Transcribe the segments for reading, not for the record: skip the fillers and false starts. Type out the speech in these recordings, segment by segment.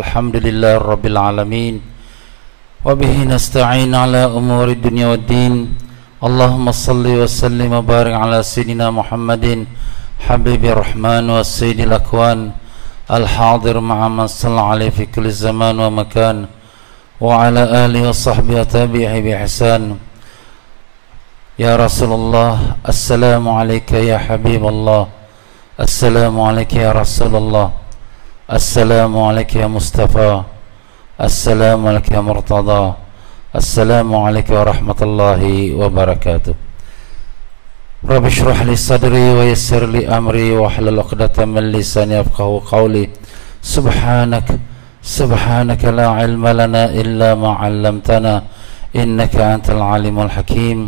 الحمد لله رب العالمين وبه نستعين على أمور الدنيا والدين اللهم صل وسلم وبارك على سيدنا محمد حبيب الرحمن والسيد الأكوان الحاضر مع من صلى عليه في كل زمان ومكان وعلى آله وصحبه وتابعه بإحسان. يا رسول الله السلام عليك يا حبيب الله، السلام عليك يا رسول الله، السلام عليك يا مصطفى، السلام عليك يا مرتضى، السلام عليك ورحمة الله وبركاته. رب اشرح لي صدري ويسر لي أمري واحلل عقدة من لساني يفقهوا قولي. سبحانك لا علم لنا إلا ما علمتنا إنك أنت العليم الحكيم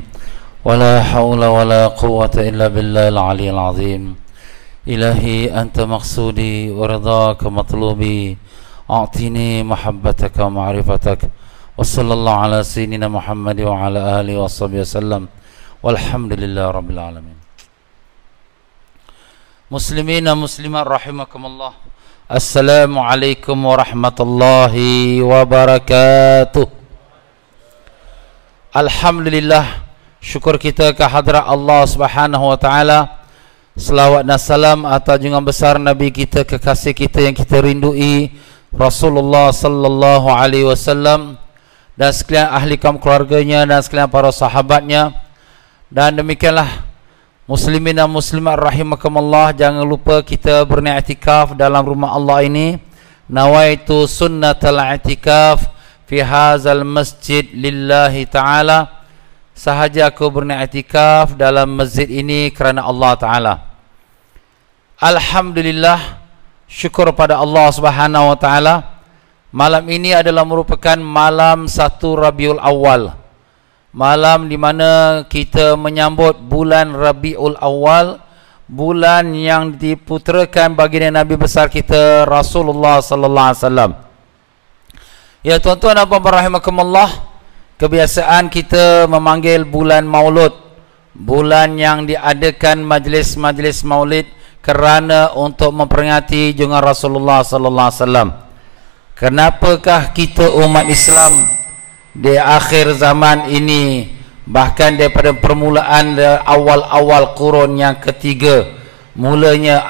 ولا حول ولا قوة إلا بالله العلي العظيم. إلهي أنت مقصودي ورضاك مطلوبي، أعطيني محبتك ومعرفتك. وصلى الله على سيدنا محمد وعلى آله وصحبه وسلم والحمد لله رب العالمين. مسلمين مسلمات رحمكم الله، السلام عليكم ورحمة الله وبركاته. Alhamdulillah, syukur kita kehadrat Allah Subhanahu wa taala. Selawat dan salam atas junjungan besar Nabi kita, kekasih kita yang kita rindui, Rasulullah sallallahu alaihi wasallam, dan sekalian ahli kaum keluarganya dan sekalian para sahabatnya. Dan demikianlah muslimin dan muslimat rahimakumullah, jangan lupa kita beriktikaf dalam rumah Allah ini. Nawaitu sunnatal i'tikaf fi hadzal masjid lillahi taala. Sahaja aku beriktikaf dalam masjid ini kerana Allah taala. Alhamdulillah, syukur pada Allah Subhanahu wa taala. Malam ini adalah merupakan malam 1 Rabiul Awal. Malam di mana kita menyambut bulan Rabiul Awal, bulan yang diputerakan baginda Nabi besar kita Rasulullah sallallahu alaihi wasallam. Ya tuan-tuan dan puan-puan rahimakumullah, kebiasaan kita memanggil bulan Maulud, bulan yang diadakan majlis-majlis Maulid kerana untuk memperingati junjungan Rasulullah sallallahu alaihi wasallam. Kenapakah kita umat Islam di akhir zaman ini, bahkan daripada permulaan awal-awal kurun yang ketiga, mulanya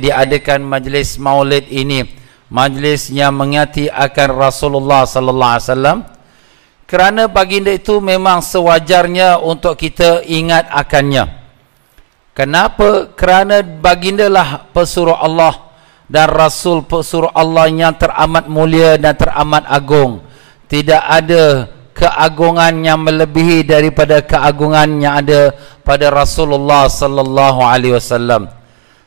diadakan majlis Maulid ini, majlis yang mengingati akan Rasulullah sallallahu alaihi wasallam? Kerana baginda itu memang sewajarnya untuk kita ingat akannya. Kenapa? Kerana baginda lah pesuruh Allah dan Rasul pesuruh Allah yang teramat mulia dan teramat agung. Tidak ada keagungan yang melebihi daripada keagungan yang ada pada Rasulullah sallallahu alaihi wasallam.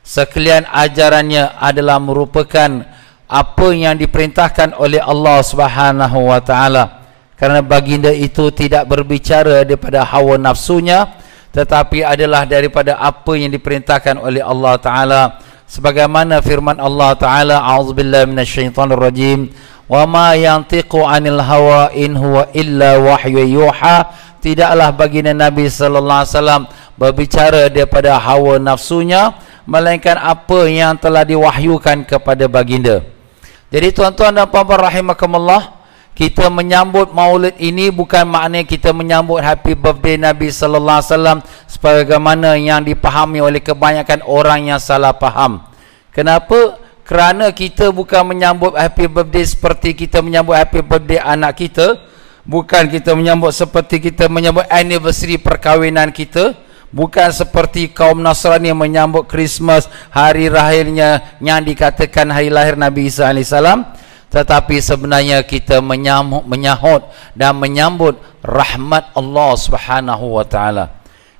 Sekalian ajarannya adalah merupakan apa yang diperintahkan oleh Allah Subhanahu wa taala. Kerana baginda itu tidak berbicara daripada hawa nafsunya, tetapi adalah daripada apa yang diperintahkan oleh Allah Ta'ala. Sebagaimana firman Allah Ta'ala, a'udzubillahi minasyaitonirrajim, wa ma yantiqu 'anil hawa in huwa illa wahyu yuha. Tidaklah baginda Nabi sallallahu alaihi wasallam berbicara daripada hawa nafsunya, melainkan apa yang telah diwahyukan kepada baginda. Jadi tuan-tuan dan puan-puan rahimakumullah, kita menyambut Maulid ini bukan maknanya kita menyambut happy birthday Nabi sallallahu alaihi wasallam sebagaimana yang dipahami oleh kebanyakan orang yang salah faham. Kenapa? Kerana kita bukan menyambut happy birthday seperti kita menyambut happy birthday anak kita, bukan kita menyambut seperti kita menyambut anniversary perkahwinan kita, bukan seperti kaum Nasrani yang menyambut Christmas, hari lahirnya yang dikatakan hari lahir Nabi Isa alaihissalam. Tetapi sebenarnya kita menyahut dan menyambut rahmat Allah Subhanahu wa taala.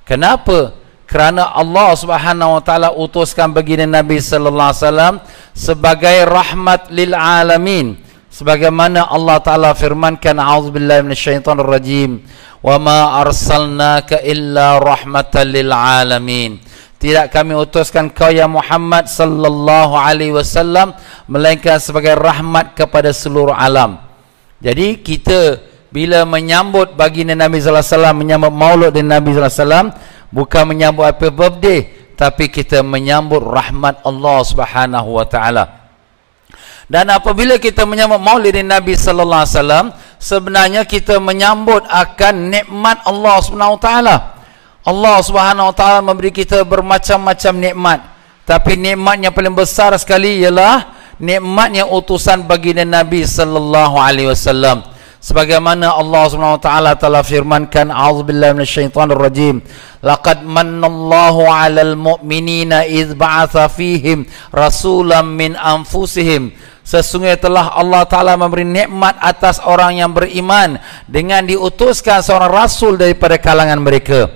Kenapa? Kerana Allah Subhanahu wa taala utuskan baginda Nabi sallallahu alaihi wasallam sebagai rahmat lil alamin. Sebagaimana Allah taala firmankan, a'udzubillahi minasyaitonir rajim, wa ma arsalnaka illa rahmatan lil alamin. Tidak kami utuskan kau ya Muhammad sallallahu alaihi wasallam melainkan sebagai rahmat kepada seluruh alam. Jadi kita bila menyambut baginda Nabi sallallahu alaihi wasallam, menyambut Maulud Nabi sallallahu alaihi wasallam, bukan menyambut happy birthday, tapi kita menyambut rahmat Allah Subhanahu wa taala. Dan apabila kita menyambut Maulidin Nabi sallallahu alaihi wasallam, sebenarnya kita menyambut akan nikmat Allah Subhanahu wa taala. Allah Subhanahu wa taala memberi kita bermacam-macam nikmat, tapi nikmat yang paling besar sekali ialah nikmatnya utusan baginda Nabi sallallahu alaihi wasallam. Sebagaimana Allah Subhanahu wa taala telah firmankan, a'udzubillahi minasyaitonir rajim, laqad mannallahu 'alal mu'minina idz ba'atsa fihim rasulan min anfusihim. Sesungguhnya telah Allah Ta'ala memberi nikmat atas orang yang beriman dengan diutuskan seorang rasul daripada kalangan mereka.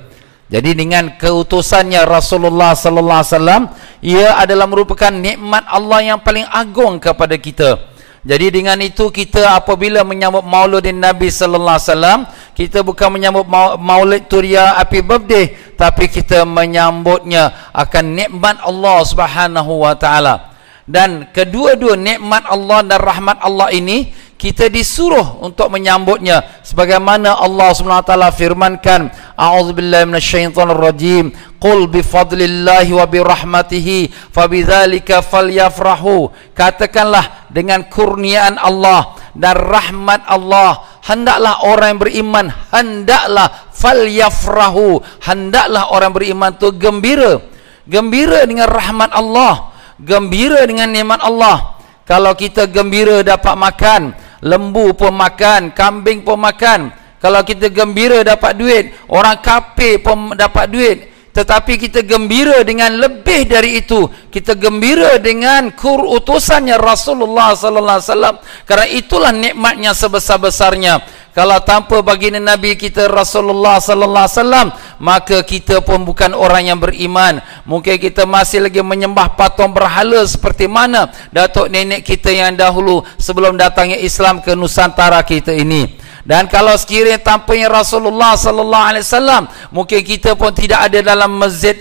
Jadi dengan keutusannya Rasulullah sallallahu alaihi wasallam, ia adalah merupakan nikmat Allah yang paling agung kepada kita. Jadi dengan itu kita apabila menyambut Maulidin Nabi sallallahu alaihi wasallam, kita bukan menyambut Maulid Turia happy birthday, tapi kita menyambutnya akan nikmat Allah Subhanahu wa taala. Dan kedua-dua nikmat Allah dan rahmat Allah ini kita disuruh untuk menyambutnya, sebagaimana Allah Subhanahu wa taala firmankan, a'udzubillahi minasyaitonir rajim, qul bi fadlillahi wa bi rahmatihi fabidzalika falyafrahu. Katakanlah dengan kurniaan Allah dan rahmat Allah, hendaklah orang yang beriman, hendaklah falyafrahu, hendaklah orang beriman itu gembira. Gembira dengan rahmat Allah, gembira dengan nikmat Allah. Kalau kita gembira dapat makan, lembu pun makan, kambing pun makan. Kalau kita gembira dapat duit, orang kafir pun dapat duit. Tetapi kita gembira dengan lebih dari itu. Kita gembira dengan utusannya Rasulullah sallallahu alaihi wasallam, kerana itulah nikmatnya sebesar-besarnya. Kalau tanpa baginda Nabi kita Rasulullah sallallahu alaihi wasallam, maka kita pun bukan orang yang beriman. Mungkin kita masih lagi menyembah patung berhala seperti mana datuk nenek kita yang dahulu sebelum datangnya Islam ke Nusantara kita ini. Dan kalau sekiranya tanpanya Rasulullah sallallahu alaihi wasallam, mungkin kita pun tidak ada dalam masjid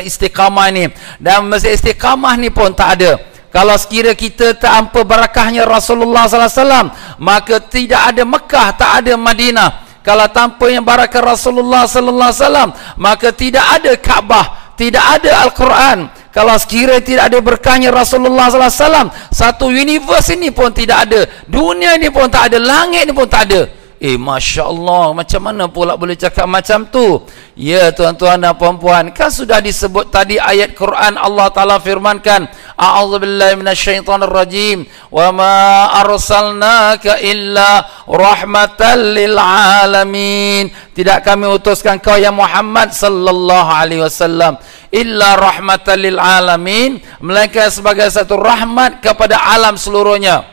Istiqamah ni, dan masjid Istiqamah ni pun tak ada. Kalau sekiranya kita tanpa barakahnya Rasulullah sallallahu alaihi wasallam, maka tidak ada Mekah, tak ada Madinah. Kalau tanpa yang barakah Rasulullah sallallahu alaihi wasallam, maka tidak ada Kaabah, tidak ada Al-Quran. Kalau sekiranya tidak ada berkahnya Rasulullah sallallahu alaihi wasallam, satu universe ini pun tidak ada, dunia ini pun tak ada, langit ini pun tak ada. Masya Allah, macam mana pula boleh cakap macam tu? Ya tuan-tuan dan puan-puan, kan sudah disebut tadi ayat Quran, Allah Ta'ala firmankan, a'udzubillahi minasyaitonir rajim, wa ma arsalnaka illa rahmatan lil alamin. Tidak kami utuskan kau ya Muhammad sallallahu alaihi wasallam illa rahmatan lil alamin, melainkan sebagai satu rahmat kepada alam seluruhnya.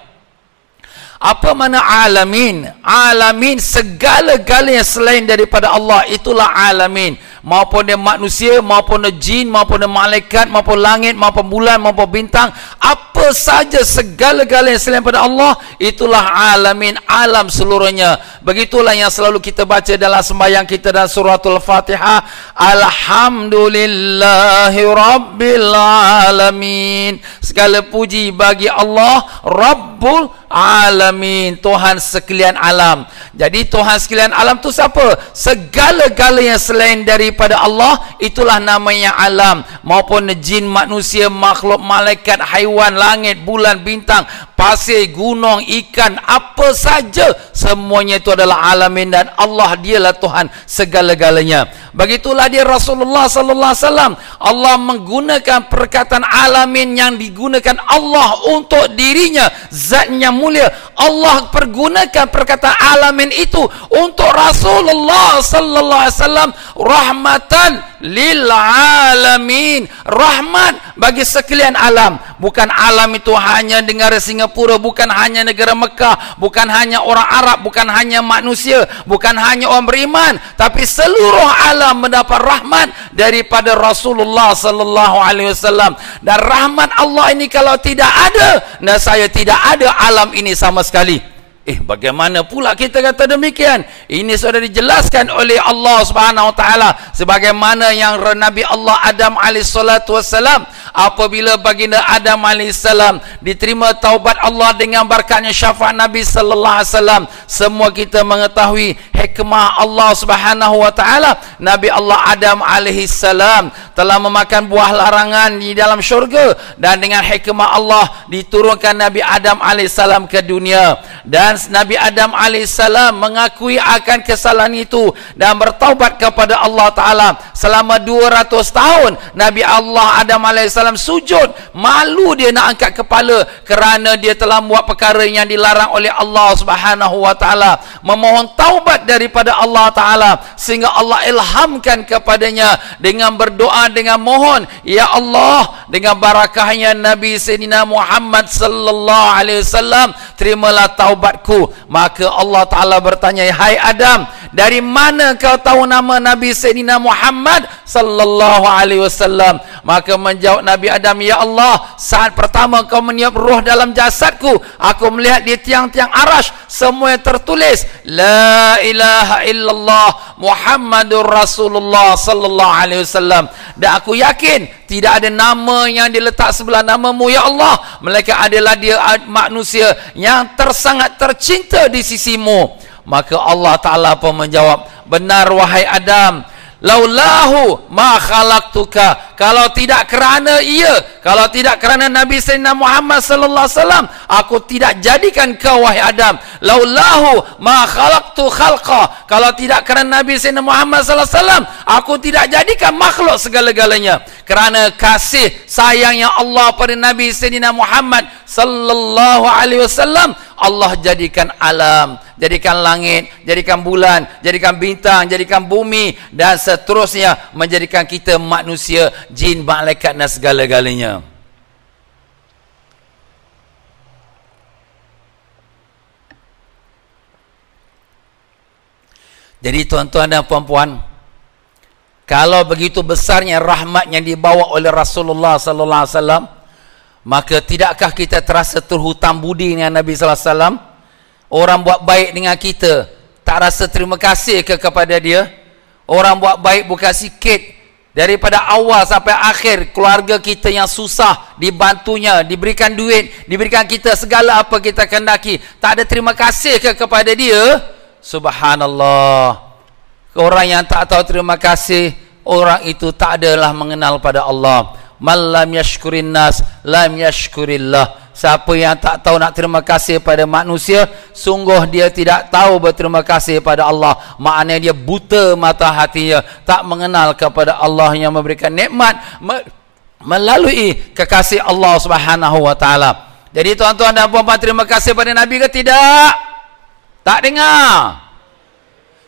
Apa makna alamin? Alamin segala-galanya selain daripada Allah, itulah alamin. Maupun dia manusia, maupun dia jin, maupun dia malaikat, maupun langit, maupun bulan, maupun bintang, apa saja segala-galanya selain daripada Allah, itulah alamin, alam seluruhnya. Begitulah yang selalu kita baca dalam sembahyang kita dan suratul Fatihah, alhamdulillahi rabbil alamin. Segala puji bagi Allah Rabbul alamin, Tuhan sekalian alam. Jadi Tuhan sekalian alam tu siapa? Segala-galanya selain daripada Allah, itulah namanya alam. Maupun jin, manusia, makhluk, malaikat, haiwan, langit, bulan, bintang, pasir, gunung, ikan, apa saja, semuanya itu adalah alamin, dan Allah dialah Tuhan segala-galanya. Begitulah dia Rasulullah sallallahu alaihi wasallam. Allah menggunakan perkataan alamin yang digunakan Allah untuk dirinya, zatnya mulia. Allah pergunakan perkataan alamin itu untuk Rasulullah sallallahu alaihi wasallam, rahmatan lil alamin, rahmat bagi sekalian alam. Bukan alam itu hanya negara Singapura, bukan hanya negara Mekah, bukan hanya orang Arab, bukan hanya manusia, bukan hanya orang beriman, tapi seluruh alam mendapat rahmat daripada Rasulullah sallallahu alaihi wasallam. Dan rahmat Allah ini kalau tidak ada, dan saya tidak ada alam ini sama sekali. Bagaimana pula kita kata demikian? Ini sudah dijelaskan oleh Allah Subhanahu wa taala, sebagaimana yang Nabi Allah Adam alaihi salatu wasalam, apabila baginda Adam alaihi salam diterima taubat Allah dengan berkatnya syafaat Nabi sallallahu alaihi wasallam, semua kita mengetahui hikmah Allah Subhanahu wa taala, Nabi Allah Adam alaihi salam telah memakan buah larangan di dalam syurga, dan dengan hikmah Allah diturunkan Nabi Adam alaihi salam ke dunia, dan Nabi Adam alaihi salam mengakui akan kesalahan itu dan bertaubat kepada Allah taala. Selama 200 tahun Nabi Allah Adam alaihi salam sujud, malu dia nak angkat kepala kerana dia telah buat perkara yang dilarang oleh Allah Subhanahu wa taala, memohon taubat daripada Allah taala, sehingga Allah ilhamkan kepadanya dengan berdoa, dengan mohon, ya Allah, dengan barakahnya Nabi Sayyidina Muhammad sallallahu alaihi wasallam, terimalah taubatku. Maka Allah taala bertanya, hai Adam, dari mana kau tahu nama Nabi Sayyidina Muhammad sallallahu alaihi wasallam? Maka menjawab Nabi Adam, ya Allah, saat pertama kau meniup roh dalam jasadku, aku melihat di tiang-tiang arash semua yang tertulis la ilaha illallah Muhammadur Rasulullah sallallahu alaihi wasallam, dan aku yakin tidak ada nama yang diletak sebelah namamu ya Allah, melainkan adalah dia manusia yang sangat tercinta di sisimu. Maka Allah Ta'ala pun menjawab, benar wahai Adam, laulahu ma khalaqtuka, kalau tidak kerana kalau tidak kerana Nabi Sayyidina Muhammad sallallahu alaihi wasallam, aku tidak jadikan kau wahai Adam. Laulahu ma khalaqtu khalqa, kalau tidak kerana Nabi Sayyidina Muhammad sallallahu alaihi wasallam, aku tidak jadikan makhluk segala-galanya. Kerana kasih sayang yang Allah pada Nabi Sayyidina Muhammad sallallahu alaihi wasallam, Allah jadikan alam, jadikan langit, jadikan bulan, jadikan bintang, jadikan bumi, dan seterusnya, menjadikan kita manusia, jin, malaikat dan segala-galanya. Jadi tuan-tuan dan puan-puan, kalau begitu besarnya rahmat yang dibawa oleh Rasulullah sallallahu alaihi wasallam, maka tidakkah kita terasa terhutang budi dengan Nabi sallallahu alaihi wasallam? Orang buat baik dengan kita, tak rasa terima kasih kepada dia? Orang buat baik bukan sikit, daripada awal sampai akhir keluarga kita yang susah dibantunya, diberikan duit, diberikan kita segala apa kita kendaki, tak ada terima kasih kepada dia? Subhanallah. Orang yang tak tahu terima kasih, orang itu tak adalah mengenal pada Allah. Man lam yashkurin nas lam yashkurillah. Siapa yang tak tahu nak terima kasih pada manusia, sungguh dia tidak tahu berterima kasih pada Allah. Maknanya dia buta mata hatinya, tak mengenal kepada Allah yang memberikan nikmat melalui kekasih Allah Subhanahu wa taala. Jadi tuan-tuan dan puan-puan, terima kasih pada Nabi ke tidak? Tak dengar?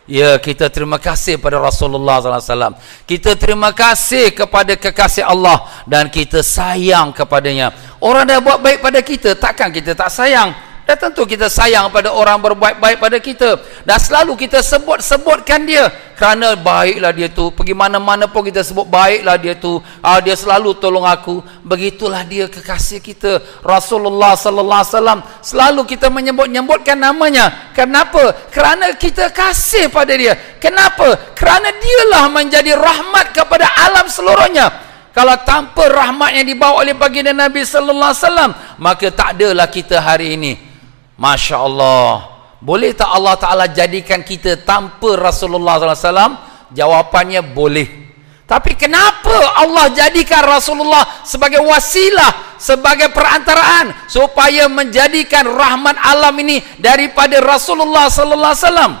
Ya, kita terima kasih pada Rasulullah sallallahu alaihi wasallam. Kita terima kasih kepada kekasih Allah dan kita sayang kepadanya. Orang dah buat baik pada kita, takkan kita tak sayang? Dan tentu kita sayang pada orang berbuat baik pada kita, dan selalu kita sebut-sebutkan dia, kerana baiklah dia tu, pergi mana-mana pun kita sebut baiklah dia tu, dia selalu tolong aku. Begitulah dia kekasih kita Rasulullah sallallahu alaihi wasallam, selalu kita menyebut-nyebutkan namanya. Kenapa? Kerana kita kasih pada dia. Kenapa? Kerana dialah menjadi rahmat kepada alam seluruhnya. Kalau tanpa rahmat yang dibawa oleh baginda Nabi sallallahu alaihi wasallam, maka tak adalah kita hari ini. Masya Allah. Boleh tak Allah Ta'ala jadikan kita tanpa Rasulullah SAW? Jawapannya boleh. Tapi kenapa Allah jadikan Rasulullah sebagai wasilah, sebagai perantaraan, supaya menjadikan rahmat alam ini daripada Rasulullah SAW?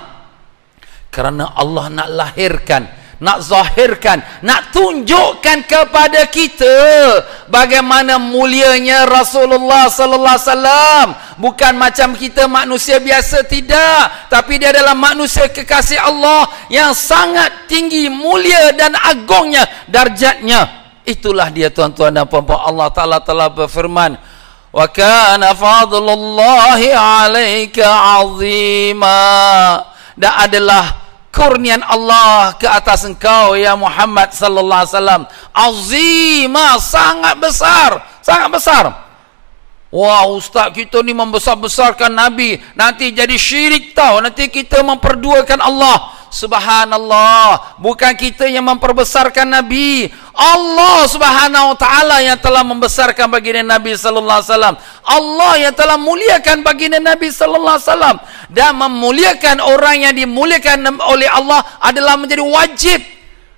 Kerana Allah nak lahirkan, nak zahirkan, nak tunjukkan kepada kita bagaimana mulianya Rasulullah sallallahu alaihi wasallam. Bukan macam kita manusia biasa, tidak, tapi dia adalah manusia kekasih Allah yang sangat tinggi, mulia dan agungnya darjatnya. Itulah dia tuan-tuan dan puan-puan. Allah Taala telah berfirman, wa kana fadlullahi 'alaika 'azima, dan adalah kurnian Allah ke atas engkau ya Muhammad sallallahu alaihi wasallam azima, sangat besar, sangat besar. Wah, ustaz, kita ni membesar-besarkan Nabi, nanti jadi syirik tau, nanti kita memperduakan Allah. Subhanallah, bukan kita yang memperbesarkan Nabi, Allah Subhanahu wa taala yang telah membesarkan baginda Nabi sallallahu alaihi wasallam. Allah yang telah muliakan baginda Nabi sallallahu alaihi wasallam, dan memuliakan orang yang dimuliakan oleh Allah adalah menjadi wajib.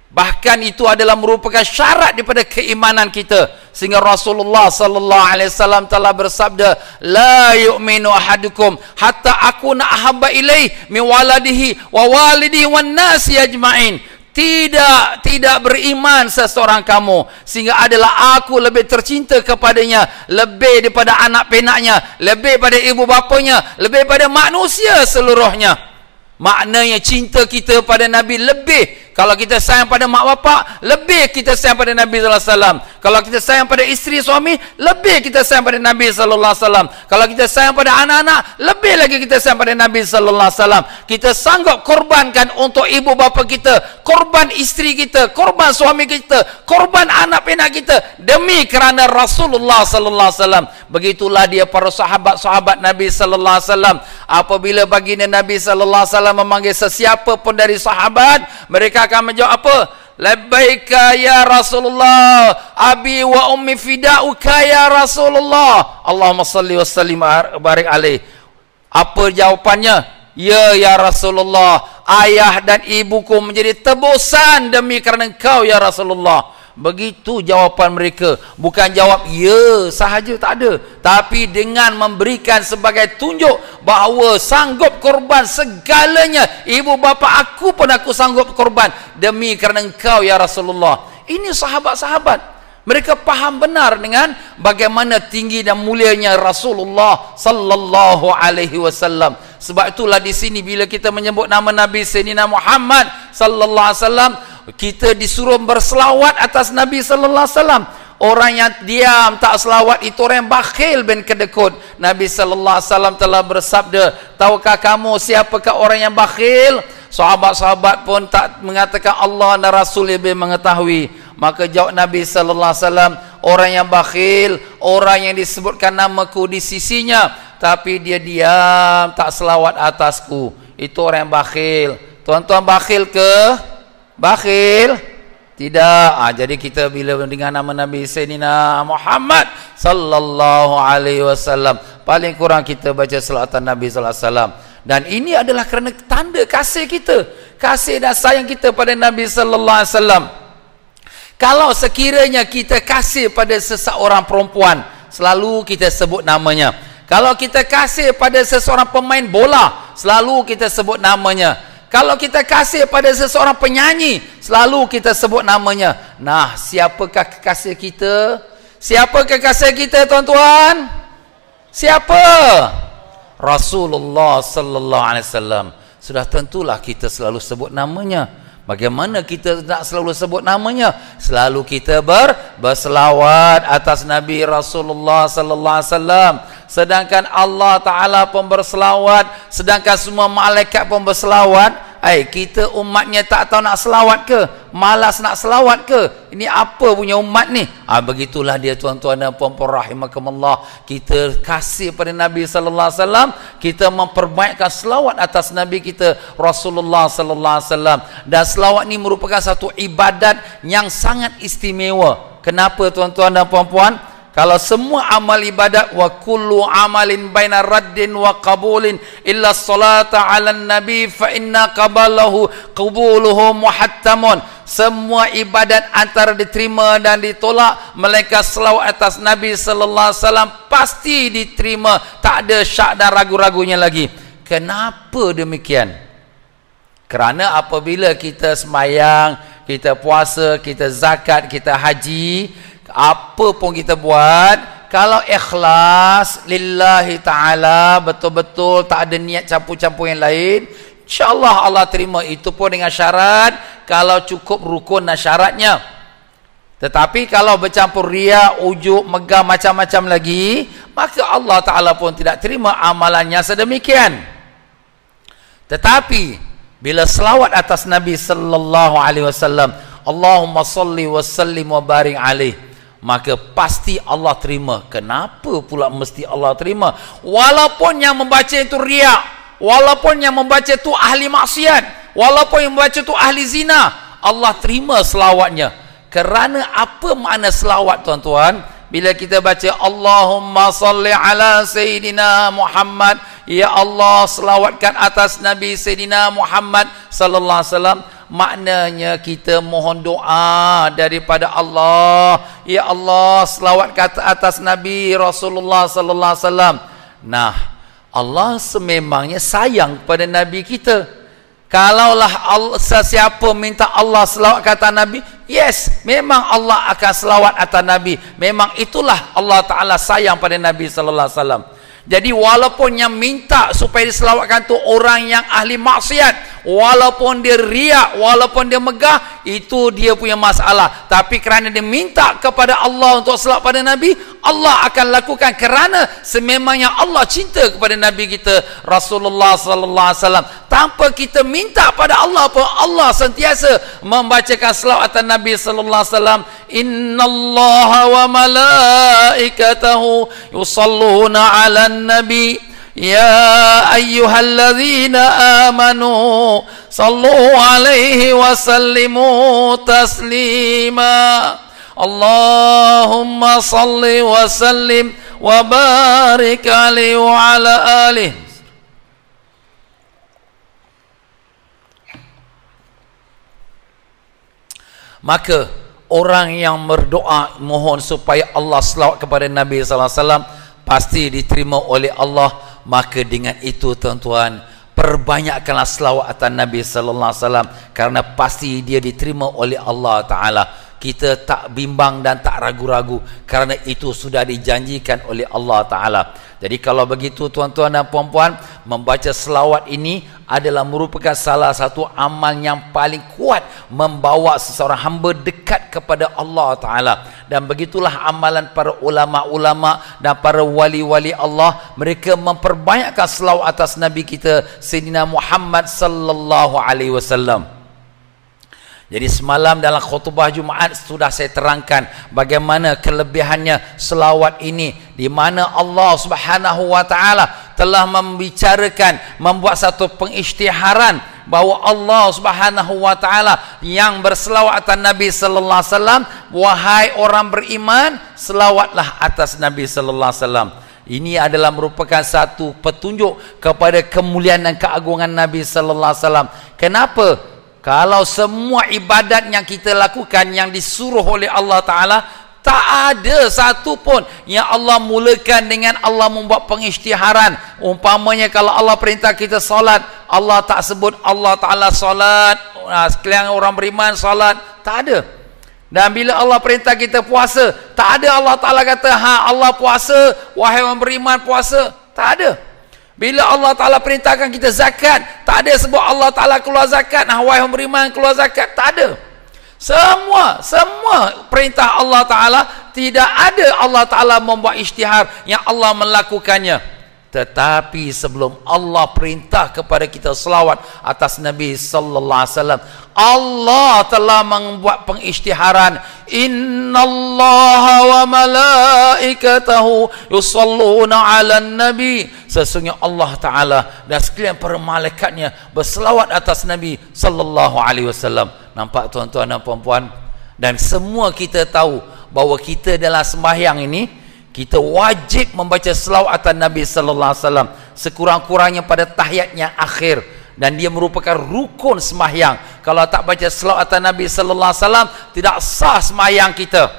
Bahkan itu adalah merupakan syarat daripada keimanan kita. Sehingga Rasulullah sallallahu alaihi wasallam telah bersabda, la yu'minu ahadukum hatta akuna ahabba ilaih min waladihi wa walidihi wan nasi ajma'in. Tidak beriman seseorang kamu sehingga adalah aku lebih tercinta kepadanya, lebih daripada anak penaknya, lebih pada ibu bapanya, lebih pada manusia seluruhnya. Maknanya cinta kita pada Nabi lebih. Kalau kita sayang pada mak bapak, lebih kita sayang pada Nabi sallallahu alaihi wasallam. Kalau kita sayang pada isteri suami, lebih kita sayang pada Nabi sallallahu alaihi wasallam. Kalau kita sayang pada anak-anak, lebih lagi kita sayang pada Nabi sallallahu alaihi wasallam. Kita sanggup korbankan untuk ibu bapa kita, korban isteri kita, korban suami kita, korban anak pinak kita demi kerana Rasulullah sallallahu alaihi wasallam. Begitulah dia para sahabat-sahabat Nabi sallallahu alaihi wasallam. Apabila baginda Nabi sallallahu alaihi wasallam memanggil sesiapa pun dari sahabat, mereka akan menjawab apa? Labbaika ya Rasulullah, abi wa ummi fida'uka ya Rasulullah, Allahumma salli wa sallim barik alaih. Apa jawapannya? Ya Rasulullah, ayah dan ibuku menjadi tebusan demi kerana engkau ya Rasulullah. Begitu jawapan mereka. Bukan jawab ya sahaja, tak ada, tapi dengan memberikan sebagai tunjuk bahawa sanggup korban segalanya. Ibu bapa aku pun aku sanggup korban demi kerana engkau ya Rasulullah. Ini sahabat-sahabat, mereka faham benar dengan bagaimana tinggi dan mulianya Rasulullah sallallahu alaihi wasallam. Sebab itulah di sini bila kita menyebut nama Nabi Sayyidina Muhammad sallallahu alaihi wasallam, kita disuruh berselawat atas Nabi sallallahu alaihi wasallam. Orang yang diam tak selawat itu orang yang bakhil bin kedekut. Nabi sallallahu alaihi wasallam telah bersabda, tahukah kamu siapakah orang yang bakhil? Sahabat-sahabat pun tak mengatakan Allah dan Rasul lebih mengetahui. Maka jawab Nabi sallallahu alaihi wasallam, orang yang bakhil, orang yang disebutkan namaku di sisinya tapi dia diam tak selawat atasku, itu orang yang bakhil. Tuan-tuan bakhil ke? Bakhil? Tidak. Jadi kita bila mendengar nama Nabi Sayyidina Muhammad sallallahu alaihi wasallam, paling kurang kita baca selawatan Nabi sallallahu alaihi wasallam. Dan ini adalah kerana tanda kasih kita, kasih dan sayang kita pada Nabi sallallahu alaihi wasallam. Kalau sekiranya kita kasih pada seseorang perempuan, selalu kita sebut namanya. Kalau kita kasih pada seseorang pemain bola, selalu kita sebut namanya. Kalau kita kasih pada seseorang penyanyi, selalu kita sebut namanya. Nah, siapakah kekasih kita? Siapa kekasih kita, tuan-tuan? Siapa? Rasulullah sallallahu alaihi wasallam. Sudah tentulah kita selalu sebut namanya. Bagaimana kita nak selalu sebut namanya? Selalu kita berselawat atas Nabi Rasulullah sallallahu alaihi wasallam. Sedangkan Allah Ta'ala pun berselawat, sedangkan semua malaikat pun berselawat. Kita umatnya tak tahu nak selawat ke? Malas nak selawat ke? Ini apa punya umat ni? Begitulah dia tuan-tuan dan puan-puan rahimakumullah. Kita kasih pada Nabi sallallahu alaihi wasallam, kita memperbaikkan selawat atas Nabi kita Rasulullah sallallahu alaihi wasallam. Dan selawat ni merupakan satu ibadat yang sangat istimewa. Kenapa tuan-tuan dan puan-puan? Kalau semua amal ibadat, wa kullu amalin baina raddin wa qabulin illa salata ala nabi fa inna qabalahu qabuluhu muhattamun. Semua ibadat antara diterima dan ditolak, melainkan selawat atas Nabi sallallahu alaihi wasallam pasti diterima, tak ada syak dan ragu-ragunya lagi. Kenapa demikian? Kerana apabila kita sembahyang, kita puasa, kita zakat, kita haji, apa pun kita buat, kalau ikhlas lillahi ta'ala, betul-betul tak ada niat campur-campur yang lain, insyaAllah Allah terima. Itu pun dengan syarat kalau cukup rukun dan syaratnya. Tetapi kalau bercampur riak, ujub, megah, macam-macam lagi, maka Allah Ta'ala pun tidak terima amalannya sedemikian. Tetapi bila selawat atas Nabi sallallahu alaihi wasallam, Allahumma salli wa sallim wa barik alaih, maka pasti Allah terima. Kenapa pula mesti Allah terima? Walaupun yang membaca itu riak, walaupun yang membaca itu ahli maksiat, walaupun yang membaca itu ahli zina, Allah terima selawatnya. Kerana apa makna selawat tuan-tuan? Bila kita baca Allahumma salli ala Sayyidina Muhammad, ya Allah selawatkan atas Nabi Sayyidina Muhammad sallallahu alaihi wasallam, maknanya kita mohon doa daripada Allah, ya Allah selawatkan atas Nabi Rasulullah sallallahu alaihi wasallam. Nah, Allah sememangnya sayang kepada Nabi kita. Kalaulah sesiapa minta Allah selawat kata Nabi, yes, memang Allah akan selawat atas Nabi. Memang itulah Allah Ta'ala sayang pada Nabi sallallahu alaihi wasallam. Jadi walaupun yang minta supaya diselawatkan tu orang yang ahli maksiat, walaupun dia riak, walaupun dia megah, itu dia punya masalah. Tapi kerana dia minta kepada Allah untuk selawat pada Nabi, Allah akan lakukan kerana sememangnya Allah cinta kepada Nabi kita Rasulullah sallallahu alaihi wasallam. Tanpa kita minta pada Allah pun Allah sentiasa membacakan selawat atas Nabi sallallahu alaihi wasallam. Innallaha wa malaikatahu yusalluna 'alan nabi ya ayyuhalladzina amanu sallu 'alaihi wa sallimu taslima. Allahumma salli wa sallim wa barik 'alaihi wa 'ala alihi. Maka orang yang berdoa mohon supaya Allah selawat kepada Nabi sallallahu alaihi wasallam pasti diterima oleh Allah. Maka dengan itu tuan-tuan, perbanyakkanlah selawat atas Nabi sallallahu alaihi wasallam kerana pasti dia diterima oleh Allah Taala. Kita tak bimbang dan tak ragu-ragu kerana itu sudah dijanjikan oleh Allah Taala. Jadi kalau begitu tuan-tuan dan puan-puan, membaca selawat ini adalah merupakan salah satu amal yang paling kuat membawa seseorang hamba dekat kepada Allah Ta'ala. Dan begitulah amalan para ulama-ulama dan para wali-wali Allah. Mereka memperbanyakkan selawat atas Nabi kita Sayyidina Muhammad sallallahu alaihi wasallam. Jadi semalam dalam khutbah Jumaat sudah saya terangkan bagaimana kelebihannya selawat ini, di mana Allah Subhanahu wa taala telah membicarakan, membuat satu pengisytiharan bahawa Allah Subhanahu wa taala yang berselawat atas Nabi sallallahu alaihi wasallam, wahai orang beriman, selawatlah atas Nabi sallallahu alaihi wasallam. Ini adalah merupakan satu petunjuk kepada kemuliaan dan keagungan Nabi sallallahu alaihi wasallam. Kenapa? Kalau semua ibadat yang kita lakukan yang disuruh oleh Allah Ta'ala, tak ada satu pun yang Allah mulakan dengan Allah membuat pengisytiharan. Umpamanya kalau Allah perintah kita solat, Allah tak sebut Allah Ta'ala solat, sekalian orang beriman solat, tak ada. Dan bila Allah perintah kita puasa, tak ada Allah Ta'ala kata, Allah puasa, wahai orang beriman puasa, tak ada. Bila Allah Ta'ala perintahkan kita zakat, tak ada sebut Allah Ta'ala keluar zakat, wahai orang beriman keluar zakat, tak ada. Semua perintah Allah Ta'ala, tidak ada Allah Ta'ala membuat isytihar yang Allah melakukannya. Tetapi sebelum Allah perintah kepada kita selawat atas Nabi sallallahu alaihi wasallam, Allah telah membuat pengisytiharan, innallaha wa malaikatahu yusalluna 'alan nabi. Sesungguhnya Allah Taala dan sekalian para malaikatnya berselawat atas Nabi sallallahu alaihi wasallam. Nampak tuan-tuan dan puan-puan? Dan semua kita tahu bahawa kita dalam sembahyang ini kita wajib membaca selawat atas Nabi sallallahu alaihi wasallam sekurang-kurangnya pada tahiyat yang akhir, dan dia merupakan rukun sembahyang. Kalau tak baca selawat atas Nabi sallallahu alaihi wasallam, tidak sah sembahyang kita.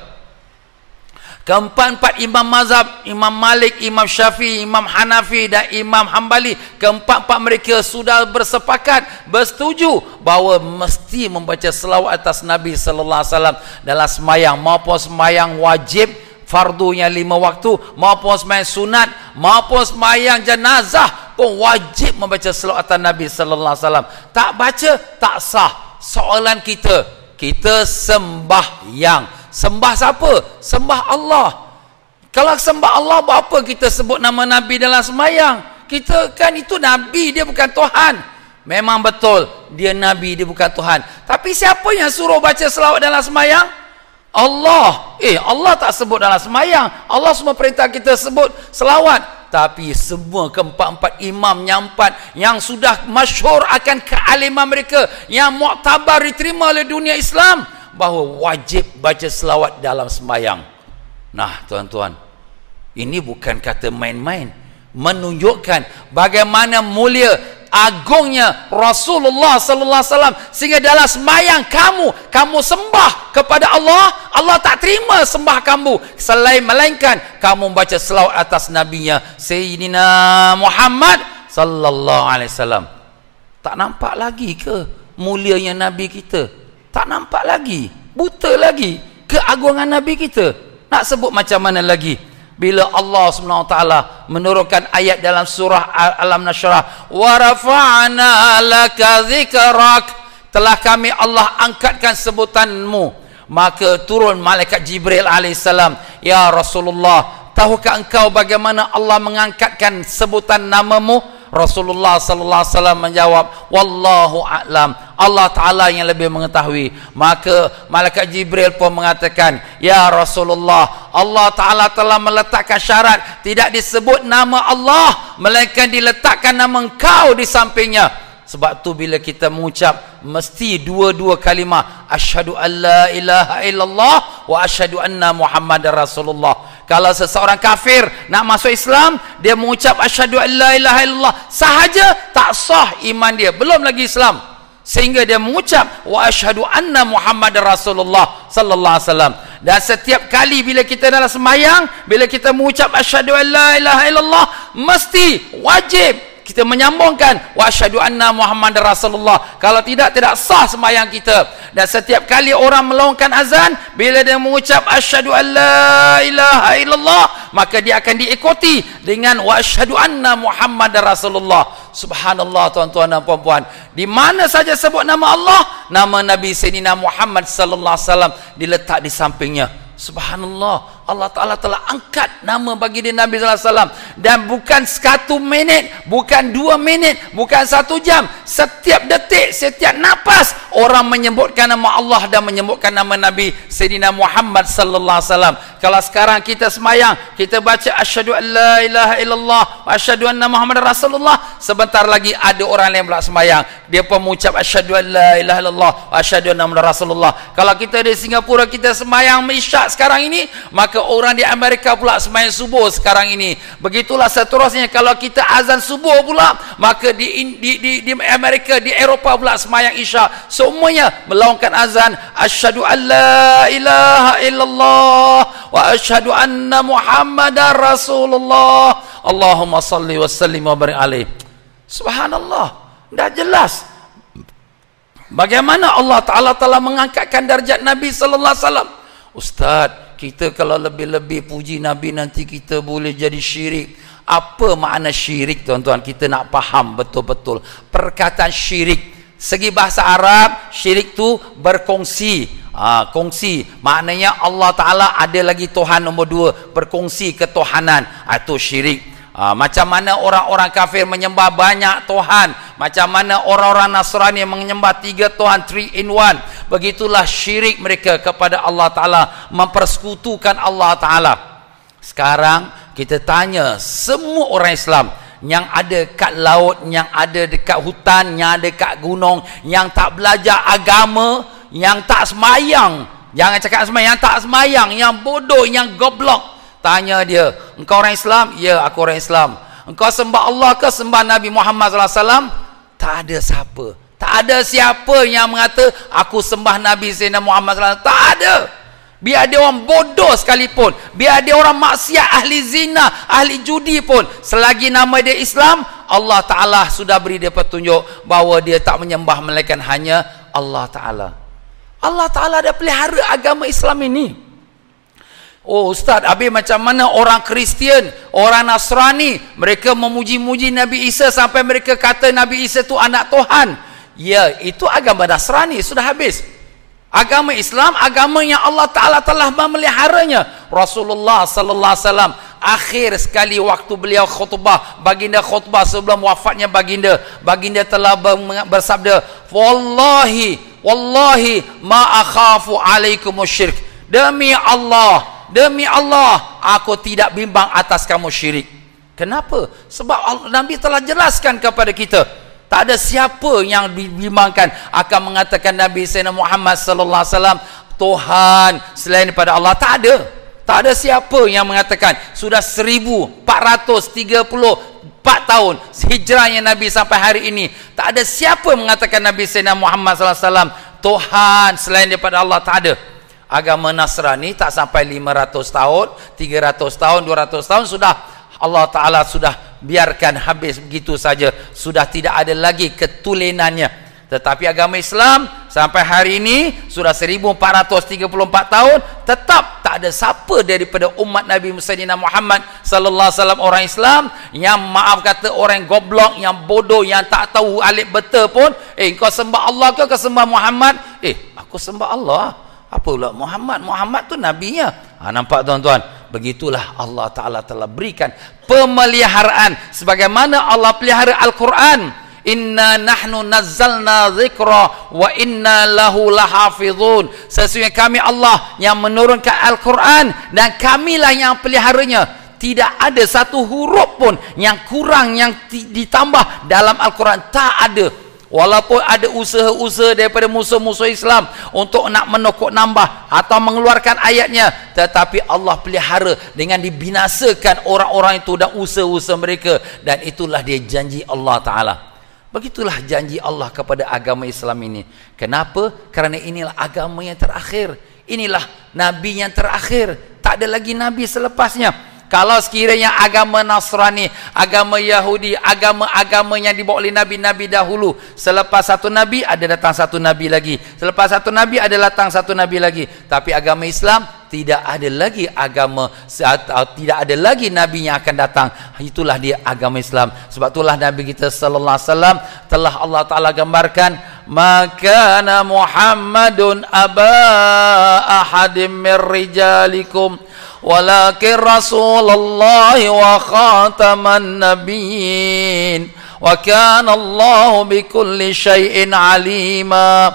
Keempat-empat imam mazhab, Imam Malik, Imam Syafi'i, Imam Hanafi dan Imam Hambali, keempat-empat mereka sudah bersepakat, bersetuju bahawa mesti membaca selawat atas Nabi sallallahu alaihi wasallam dalam sembahyang, maupun sembahyang wajib fardunya 5 waktu, maupun sembahyang sunat, maupun sembahyang jenazah pun wajib membaca selawat atas Nabi sallallahu alaihi wasallam. Tak baca tak sah. Soalan kita sembahyang, sembah siapa? Sembah Allah. Kalau sembah Allah, apa kita sebut nama Nabi dalam sembahyang? Kita kan itu Nabi, dia bukan Tuhan. Memang betul dia Nabi, dia bukan Tuhan. Tapi siapa yang suruh baca selawat dalam sembahyang? Allah. Allah tak sebut dalam sembahyang. Allah semua perintah kita sebut selawat. Tapi semua keempat-empat imam yang sudah masyhur akan kealiman mereka, yang muktabar diterima oleh dunia Islam, bahawa wajib baca selawat dalam sembahyang. Nah, tuan-tuan, ini bukan kata main-main, menunjukkan bagaimana mulia agungnya Rasulullah sallallahu alaihi wasallam, sehingga dalam sembahyang kamu sembah kepada Allah, Allah tak terima sembah kamu melainkan kamu baca selawat atas nabinya Sayyidina Muhammad sallallahu alaihi wasallam. Tak nampak lagi ke mulianya nabi kita? Tak nampak lagi? Buta lagi keagungan nabi kita? Nak sebut macam mana lagi? Bila Allah SWT menurunkan ayat dalam surah Alam Nashrah, wa rafa'na laka dzikrak, telah kami Allah angkatkan sebutanmu, maka turun malaikat Jibril alaihissalam, ya Rasulullah, tahukah engkau bagaimana Allah mengangkatkan sebutan namamu? Rasulullah sallallahu alaihi wasallam menjawab, wallahu a'lam, Allah Ta'ala yang lebih mengetahui. Maka malaikat Jibril pun mengatakan, ya Rasulullah, Allah Ta'ala telah meletakkan syarat tidak disebut nama Allah melainkan diletakkan nama engkau di sampingnya. Sebab tu bila kita mengucap mesti dua-dua kalimah, asyhadu an la ilaha illallah wa asyhadu anna Muhammadar Rasulullah. Kalau seseorang kafir nak masuk Islam, dia mengucap asyhadu an la ilaha illallah sahaja, tak sah iman dia, belum lagi Islam, sehingga dia mengucap wa asyhadu anna Muhammadar Rasulullah sallallahu alaihi wasallam. Dan setiap kali bila kita dalam sembahyang, bila kita mengucap asyhadu an la ilaha illallah, mesti wajib kita menyambungkan wa asyhadu anna Muhammadar Rasulullah. Kalau tidak sah sembahyang kita. Dan setiap kali orang melongkan azan, bila dia mengucap asyhadu an la ilaha illallah, maka dia akan diikuti dengan wa asyhadu anna Muhammadar Rasulullah. Subhanallah, tuan-tuan dan puan-puan, di mana saja sebut nama Allah, nama Nabi Sayyidina Muhammad sallallahu alaihi wasallam diletak di sampingnya. Subhanallah, Allah Ta'ala telah angkat nama bagi dia Nabi sallallahu alaihi wasallam. Dan bukan 1 minit, bukan 2 minit, bukan 1 jam, setiap detik, setiap nafas orang menyebutkan nama Allah dan menyebutkan nama Nabi Sayyidina Muhammad sallallahu alaihi wasallam. Kalau sekarang kita semayang, kita baca asyhadu an la ilaha illallah wa asyhadu anna Muhammadar Rasulullah, sebentar lagi ada orang lain pula semayang, dia pun mengucap asyhadu an la ilaha illallah wa asyhadu anna Muhammadar Rasulullah. Kalau kita di Singapura, kita semayang Isyak sekarang ini, maka orang di Amerika pula sembahyang subuh sekarang ini. Begitulah seterusnya. Kalau kita azan subuh pula, maka di Amerika, di Eropah pula sembahyang Isya. Semuanya melaungkan azan asyhadu an la ilaha illallah wa asyhadu anna Muhammadar Rasulullah. Allahumma salli wa sallim wa barik alaih. Subhanallah, dah jelas bagaimana Allah Ta'ala telah mengangkatkan darjat Nabi sallallahu alaihi wasallam. Ustaz, kita kalau lebih-lebih puji Nabi nanti kita boleh jadi syirik. Apa makna syirik, tuan-tuan? Kita nak faham betul-betul perkataan syirik. Segi bahasa Arab, syirik tu berkongsi. Kongsi, maknanya Allah Ta'ala ada lagi Tuhan nombor 2, berkongsi ketuhanan. Itu syirik. Macam mana orang-orang kafir menyembah banyak Tuhan, macam mana orang-orang Nasrani menyembah 3 Tuhan, 3 in 1. Begitulah syirik mereka kepada Allah Ta'ala, mempersekutukan Allah Ta'ala. Sekarang kita tanya semua orang Islam yang ada kat laut, yang ada dekat hutan, yang ada kat gunung, yang tak belajar agama, yang tak semayang, jangan cakap semayang, yang tak semayang, yang bodoh, yang goblok. Tanya dia, engkau orang Islam? Ya, aku orang Islam. Engkau sembah Allah ke sembah Nabi Muhammad SAW? Tak ada siapa. Tak ada siapa yang mengata aku sembah Nabi Sayyidina Muhammad SAW. Tak ada. Biar dia orang bodoh sekalipun, biar dia orang maksiat, ahli zina, ahli judi pun, selagi nama dia Islam, Allah Ta'ala sudah beri dia petunjuk bahawa dia tak menyembah melainkan hanya Allah Ta'ala. Allah Ta'ala dah pelihara agama Islam ini. Oh Ustaz, habis macam mana orang Kristian, orang Nasrani, mereka memuji-muji Nabi Isa sampai mereka kata Nabi Isa itu anak Tuhan. Ya, itu agama Nasrani, sudah habis. Agama Islam, agama yang Allah Ta'ala telah memeliharanya. Rasulullah sallallahu alaihi wasallam akhir sekali waktu beliau khutbah, baginda khutbah sebelum wafatnya baginda telah bersabda, wallahi ma akhafu alaikumus syirk. Demi Allah, aku tidak bimbang atas kamu syirik. Kenapa? Sebab Nabi telah jelaskan kepada kita, tak ada siapa yang dibimbangkan akan mengatakan Nabi Sayyidina Muhammad sallallahu alaihi wasallam Tuhan selain daripada Allah. Tak ada. Tak ada siapa yang mengatakan sudah 1434 tahun hijrahnya Nabi sampai hari ini. Tak ada siapa mengatakan Nabi Sayyidina Muhammad SAW Tuhan selain daripada Allah. Tak ada. Agama Nasrani tak sampai 500 tahun, 300 tahun, 200 tahun sudah Allah Ta'ala sudah biarkan habis begitu saja. Sudah tidak ada lagi ketulenannya. Tetapi agama Islam sampai hari ini sudah 1434 tahun tetap tak ada siapa daripada umat Nabi Sayyidina Muhammad sallallahu alaihi wasallam orang Islam yang maaf kata orang goblok, yang bodoh, yang tak tahu alif betul pun, kau sembah Allah ke kau sembah Muhammad? Aku sembah Allah. Apa pula Muhammad? Muhammad tu nabinya. Nampak tuan-tuan? Begitulah Allah Ta'ala telah berikan pemeliharaan sebagaimana Allah pelihara Al-Quran. Inna nahnu nazzalna dzikra wa inna lahu lahafizun. Sesungguhnya kami Allah yang menurunkan Al-Quran dan kamilah yang peliharanya. Tidak ada satu huruf pun yang kurang, yang ditambah dalam Al-Quran. Tak ada. Walaupun ada usaha-usaha daripada musuh-musuh Islam untuk nak menokok nambah atau mengeluarkan ayatnya, tetapi Allah pelihara dengan dibinasakan orang-orang itu dan usaha-usaha mereka. Dan itulah dia janji Allah Ta'ala. Begitulah janji Allah kepada agama Islam ini. Kenapa? Kerana inilah agama yang terakhir. Inilah Nabi yang terakhir. Tak ada lagi Nabi selepasnya. Kalau sekiranya agama Nasrani, agama Yahudi, agama-agama yang dibawa oleh Nabi-Nabi dahulu, selepas satu Nabi ada datang satu Nabi lagi, selepas satu Nabi ada datang satu Nabi lagi. Tapi agama Islam tidak ada lagi agama, tidak ada lagi Nabi yang akan datang. Itulah dia agama Islam. Sebab itulah Nabi kita sallallahu alaihi wasallam telah Allah Ta'ala gambarkan, makana Muhammadun aba ahadim min rijalikum walakin Rasulullah wa khataman nabiyyin wa kana Allah bikulli syai'in alima.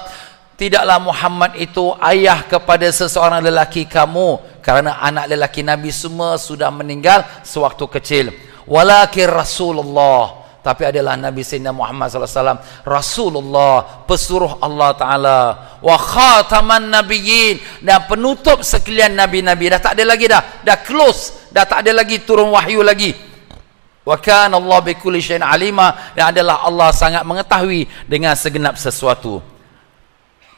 Tidaklah Muhammad itu ayah kepada seseorang lelaki kamu, kerana anak lelaki Nabi semua sudah meninggal sewaktu kecil. Walakin Rasulullah, tapi adalah Nabi Sayyidina Muhammad SAW Rasulullah, pesuruh Allah Ta'ala, wa khataman nabiyyin, dan penutup sekalian Nabi-Nabi. Dah tak ada lagi dah close, dah tak ada lagi turun wahyu lagi. Wa kana Allah bikulli syai'in alima, dan adalah Allah sangat mengetahui dengan segenap sesuatu.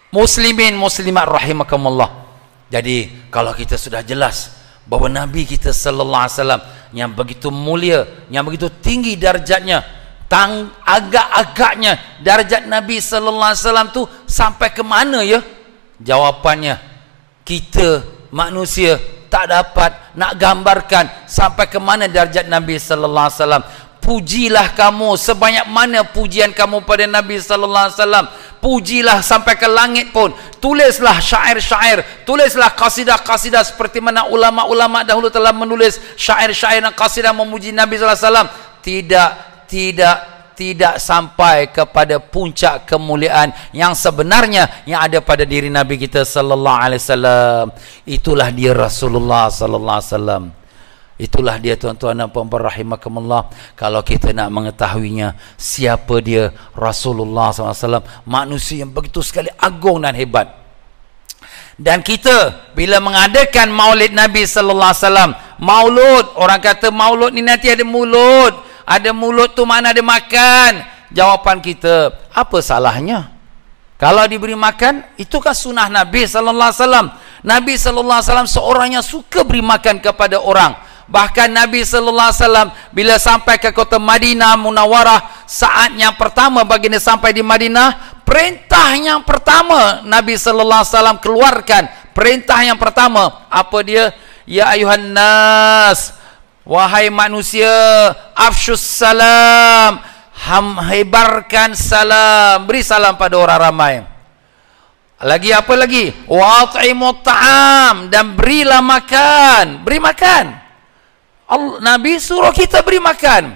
Muslimin muslimat rahimakumullah. Jadi kalau kita sudah jelas bahawa Nabi kita sallallahu alaihi wasallam yang begitu mulia, yang begitu tinggi darjatnya, agak-agaknya darjat Nabi sallallahu alaihi wasallam tu sampai ke mana ya? Jawapannya kita manusia tak dapat nak gambarkan sampai ke mana darjat Nabi sallallahu alaihi wasallam. Pujilah kamu sebanyak mana pujian kamu pada Nabi sallallahu alaihi wasallam. Pujilah sampai ke langit pun. Tulislah syair-syair, tulislah kasidah-kasidah seperti mana ulama-ulama dahulu telah menulis syair-syair dan kasidah memuji Nabi sallallahu alaihi wasallam. Tidak sampai kepada puncak kemuliaan yang sebenarnya yang ada pada diri Nabi kita sallallahu alaihi wasallam. Itulah dia Rasulullah sallallahu alaihi wasallam. Itulah dia tuan-tuan dan puan-puan rahimakumullah. Kalau kita nak mengetahuinya, siapa dia Rasulullah SAW, manusia yang begitu sekali agung dan hebat. Dan kita bila mengadakan maulid Nabi sallallahu alaihi wasallam, maulud, orang kata maulud ni nanti ada mulut. Ada mulut tu mana ada makan. Jawapan kita, apa salahnya? Kalau diberi makan, itu kan sunnah Nabi sallallahu alaihi wasallam. Nabi sallallahu alaihi wasallam seorang yang suka beri makan kepada orang. Bahkan Nabi sallallahu alaihi wasallam bila sampai ke kota Madinah Munawwarah, saat yang pertama baginda sampai di Madinah, perintah yang pertama Nabi sallallahu alaihi wasallam keluarkan, perintah yang pertama apa dia? Ya ayuhan nas, wahai manusia, afsyus salam, hebarkan salam, beri salam pada orang ramai. Lagi apa lagi? Wa at'imut ta'am, dan berilah makan, beri makan. Nabi suruh kita beri makan.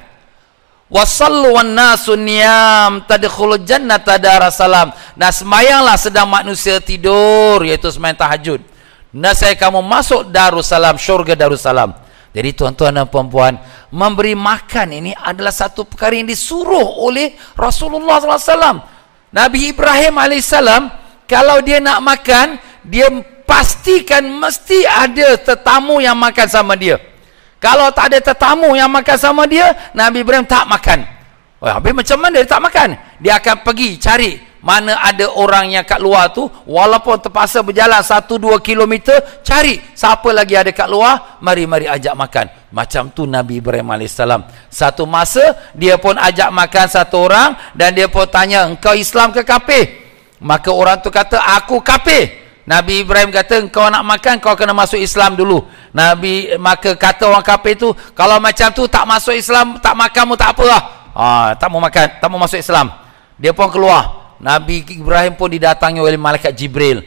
Wasallu wan nasu niyam tadkhulul jannata darasalam. Dan semayanglah sedang manusia tidur, iaitu sembahyang tahajud. Nasai kamu masuk Darussalam, syurga Darussalam. Jadi tuan-tuan dan puan-puan, memberi makan ini adalah satu perkara yang disuruh oleh Rasulullah SAW. Nabi Ibrahim AS, kalau dia nak makan, dia pastikan mesti ada tetamu yang makan sama dia. Kalau tak ada tetamu yang makan sama dia, Nabi Ibrahim tak makan. Habis macam mana dia tak makan? Dia akan pergi cari mana ada orang yang kat luar tu, walaupun terpaksa berjalan 1-2 kilometer, cari siapa lagi ada kat luar, mari ajak makan. Macam tu Nabi Ibrahim AS. Satu masa dia pun ajak makan satu orang, dan dia pun tanya, engkau Islam ke kafir? Maka orang tu kata, aku kafir. Nabi Ibrahim kata, engkau nak makan, kau kena masuk Islam dulu. Maka kata orang kafir tu, kalau macam tu tak masuk Islam, tak makan pun tak apa lah. Tak mau makan, tak mau masuk Islam. Dia pun keluar. Nabi Ibrahim pun didatangi oleh malaikat Jibril.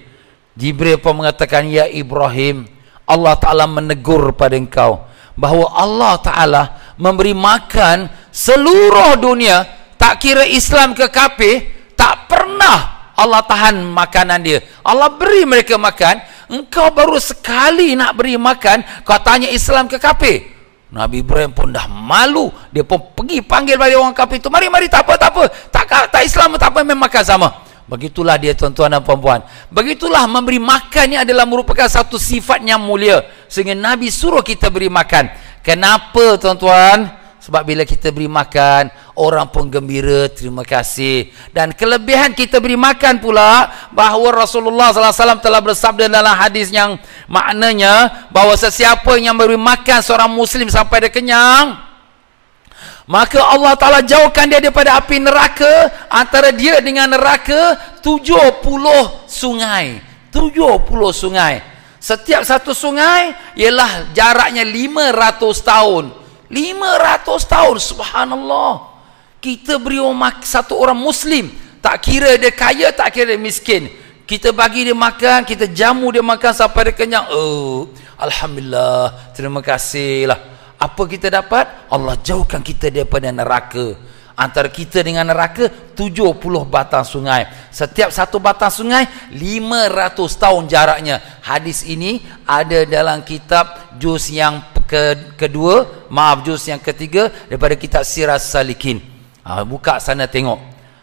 Jibril pun mengatakan, ya Ibrahim, Allah Ta'ala menegur pada engkau bahawa Allah Ta'ala memberi makan seluruh dunia, tak kira Islam ke kafir, tak pernah Allah tahan makanan dia. Allah beri mereka makan. Engkau baru sekali nak beri makan, kau tanya Islam ke kafir? Nabi Ibrahim pun dah malu. Dia pun pergi panggil balik orang kafir itu. Mari, tak apa. Tak Islam tak apa, memang makan sama. Begitulah dia, tuan-tuan dan puan-puan. Begitulah memberi makan ni adalah merupakan satu sifat yang mulia. Sehingga Nabi suruh kita beri makan. Kenapa, tuan-tuan? Sebab bila kita beri makan, orang pun gembira, terima kasih. Dan kelebihan kita beri makan pula, bahawa Rasulullah SAW telah bersabda dalam hadis yang maknanya, bahawa sesiapa yang beri makan seorang Muslim sampai dia kenyang, maka Allah Ta'ala jauhkan dia daripada api neraka. Antara dia dengan neraka 70 sungai. 70 sungai. Setiap satu sungai ialah jaraknya 500 tahun. 500 tahun, subhanallah. Kita beri satu orang Muslim, tak kira dia kaya, tak kira dia miskin, kita bagi dia makan, kita jamu dia makan sampai dia kenyang. Alhamdulillah, terima kasih lah. Apa kita dapat? Allah jauhkan kita daripada neraka. Antara kita dengan neraka 70 batang sungai. Setiap satu batang sungai 500 tahun jaraknya. Hadis ini ada dalam kitab juz yang juz yang ketiga daripada kitab Sirah Salikin. Buka sana tengok.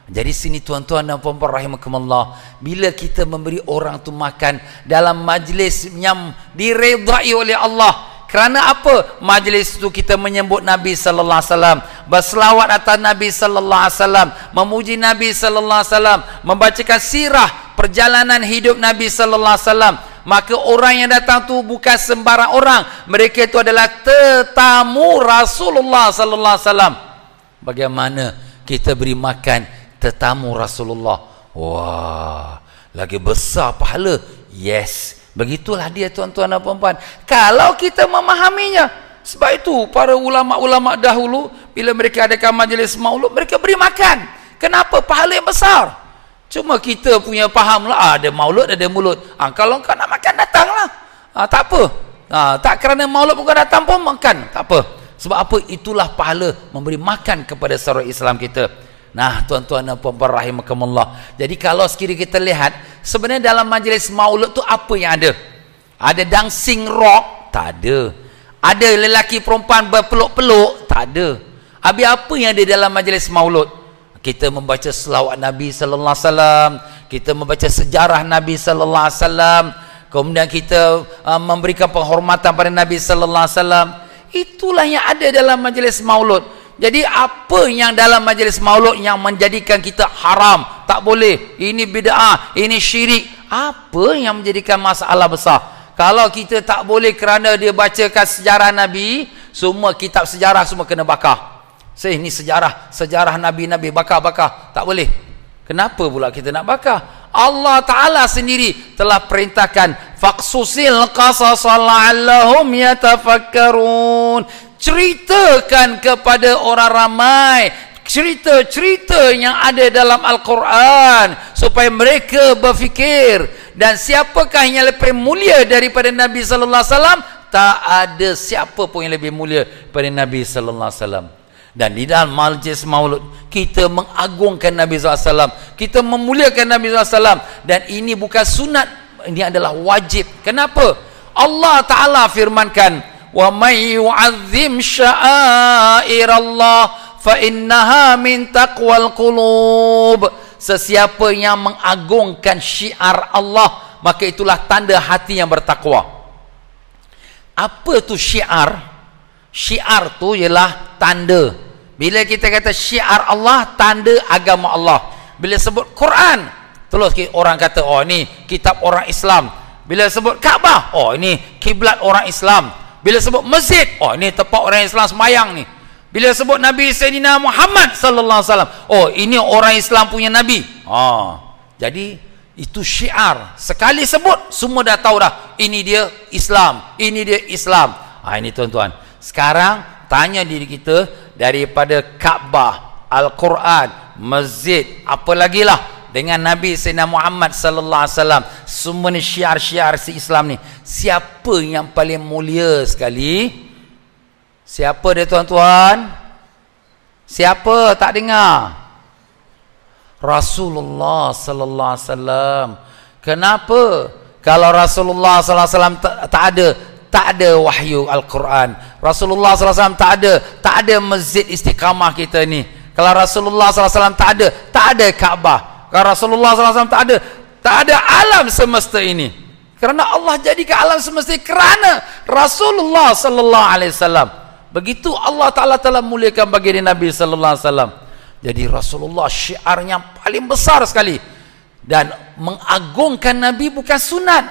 Jadi sini tuan-tuan dan puan-puan rahimakumullah, bila kita memberi orang tu makan dalam majlis yang diredai oleh Allah. Kerana apa? Majlis itu kita menyebut Nabi sallallahu alaihi wasallam, berselawat atas Nabi sallallahu alaihi wasallam, memuji Nabi sallallahu alaihi wasallam, membacakan sirah perjalanan hidup Nabi sallallahu alaihi wasallam. Maka orang yang datang tu bukan sembarang orang, mereka itu adalah tetamu Rasulullah sallallahu alaihi wasallam. Bagaimana kita beri makan tetamu Rasulullah? Wah, lagi besar pahala. Yes, begitulah dia tuan-tuan dan puan-puan, kalau kita memahaminya. Sebab itu para ulama-ulama dahulu, bila mereka adakan majlis maulud, mereka beri makan. Kenapa? Pahala yang besar. Cuma kita punya faham lah, ada maulud, ada mulut. Kalau kau nak makan, datanglah. Tak apa. Tak kerana maulud pun kau datang pun makan. Tak apa. Sebab apa? Itulah pahala memberi makan kepada saudara Islam kita. Nah, tuan-tuan dan puan-puan rahimakumullah. Jadi kalau sekiranya kita lihat, sebenarnya dalam majlis maulud tu apa yang ada? Ada dancing rock? Tak ada. Ada lelaki perempuan berpeluk-peluk? Tak ada. Habis apa yang ada dalam majlis maulud? Kita membaca selawat Nabi sallallahu alaihi wasallam, kita membaca sejarah Nabi sallallahu alaihi wasallam, kemudian kita memberikan penghormatan pada Nabi sallallahu alaihi wasallam. Itulah yang ada dalam majlis maulud. Jadi apa yang dalam majlis maulud yang menjadikan kita haram, tak boleh, ini bid'ah, ini syirik, apa yang menjadikan masalah besar? Kalau kita tak boleh kerana dia bacakan sejarah Nabi, semua kitab sejarah semua kena bakar. Ini sejarah Nabi-Nabi, bakar-bakar. Tak boleh. Kenapa pula kita nak bakar? Allah Ta'ala sendiri telah perintahkan, faqsusil qasasa la'allahum yatafakkarun. Ceritakan kepada orang ramai cerita-cerita yang ada dalam Al-Quran, supaya mereka berfikir. Dan siapakah yang lebih mulia daripada Nabi sallallahu alaihi wasallam? Tak ada siapa pun yang lebih mulia daripada Nabi sallallahu alaihi wasallam. Dan di dalam majlis maulud kita mengagungkan Nabi SAW, kita memuliakan Nabi SAW. Dan ini bukan sunat, ini adalah wajib. Kenapa? Allah Ta'ala firmankan, wa may yu'azzim sya'airallah fa innaha min taqwal qulub. Sesiapa yang mengagungkan syiar Allah, maka itulah tanda hati yang bertakwa. Apa tu syiar? Syiar tu ialah tanda. Bila kita kata syiar Allah, tanda agama Allah. Bila sebut Quran, terus orang kata, oh ni kitab orang Islam. Bila sebut Kaabah, oh ini kiblat orang Islam. Bila sebut masjid, oh ini tempat orang Islam sembahyang ni. Bila sebut Nabi Sayyidina Muhammad sallallahu alaihi wasallam, oh ini orang Islam punya nabi. Jadi itu syiar. Sekali sebut, semua dah tahu dah, ini dia Islam, ini dia Islam. Ini tuan-tuan. Sekarang tanya diri kita, daripada Kaabah, Al-Quran, masjid, apa lagi lah dengan Nabi Sayyidina Muhammad sallallahu alaihi wasallam, semua ni syiar-syiar si Islam ni, siapa yang paling mulia sekali? Siapa dia tuan-tuan? Siapa? Tak dengar? Rasulullah sallallahu alaihi wasallam. Kenapa? Kalau Rasulullah sallallahu alaihi wasallam tak ada wahyu Al-Quran, Rasulullah sallallahu alaihi wasallam tak ada masjid Istiqamah kita ni. Kalau Rasulullah sallallahu alaihi wasallam tak ada Kaabah. Kalau Rasulullah sallallahu alaihi wasallam tak ada alam semesta ini. Kerana Allah jadikan alam semesta kerana Rasulullah sallallahu alaihi wasallam. Begitu Allah Taala telah muliakan bagi Nabi sallallahu alaihi wasallam. Jadi Rasulullah syiarnya paling besar sekali, dan mengagungkan Nabi bukan sunat,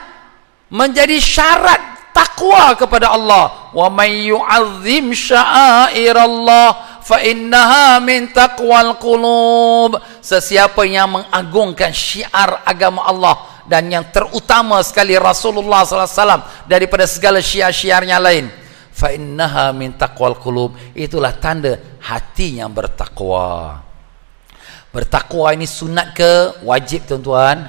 menjadi syarat takwa kepada Allah. Wa may yu'azzim sya'airallah fa innaha min taqwal qulub. Sesiapa yang mengagungkan syiar agama Allah, dan yang terutama sekali Rasulullah sallallahu alaihi wasallam daripada segala syiar-syiarnya lain, fa innaha min taqwal qulub, itulah tanda hati yang bertakwa. Bertakwa ini sunat ke wajib tuan-tuan?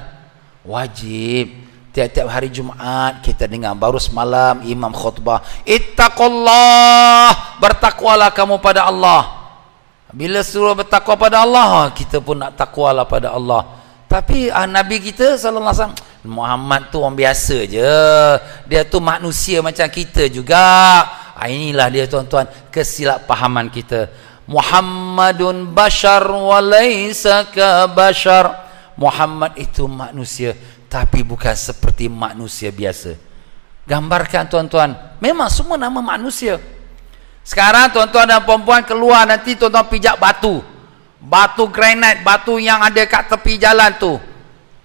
Wajib. Tiap-tiap hari Jumaat kita dengar, baru semalam imam khutbah, ittaqullah, bertakwalah kamu pada Allah. Bila suruh bertakwa pada Allah, kita pun nak takwalah pada Allah. Tapi Nabi kita sallallahu alaihi wasallam, Muhammad tu orang biasa je, dia tu manusia macam kita juga. Inilah dia tuan-tuan, kesilapfahaman kita. Muhammadun bashar wa laysa ka bashar. Muhammad itu manusia, tapi bukan seperti manusia biasa. Gambarkan tuan-tuan, memang semua nama manusia. Sekarang tuan-tuan dan perempuan keluar, nanti tuan-tuan pijak batu granit, batu yang ada kat tepi jalan tu.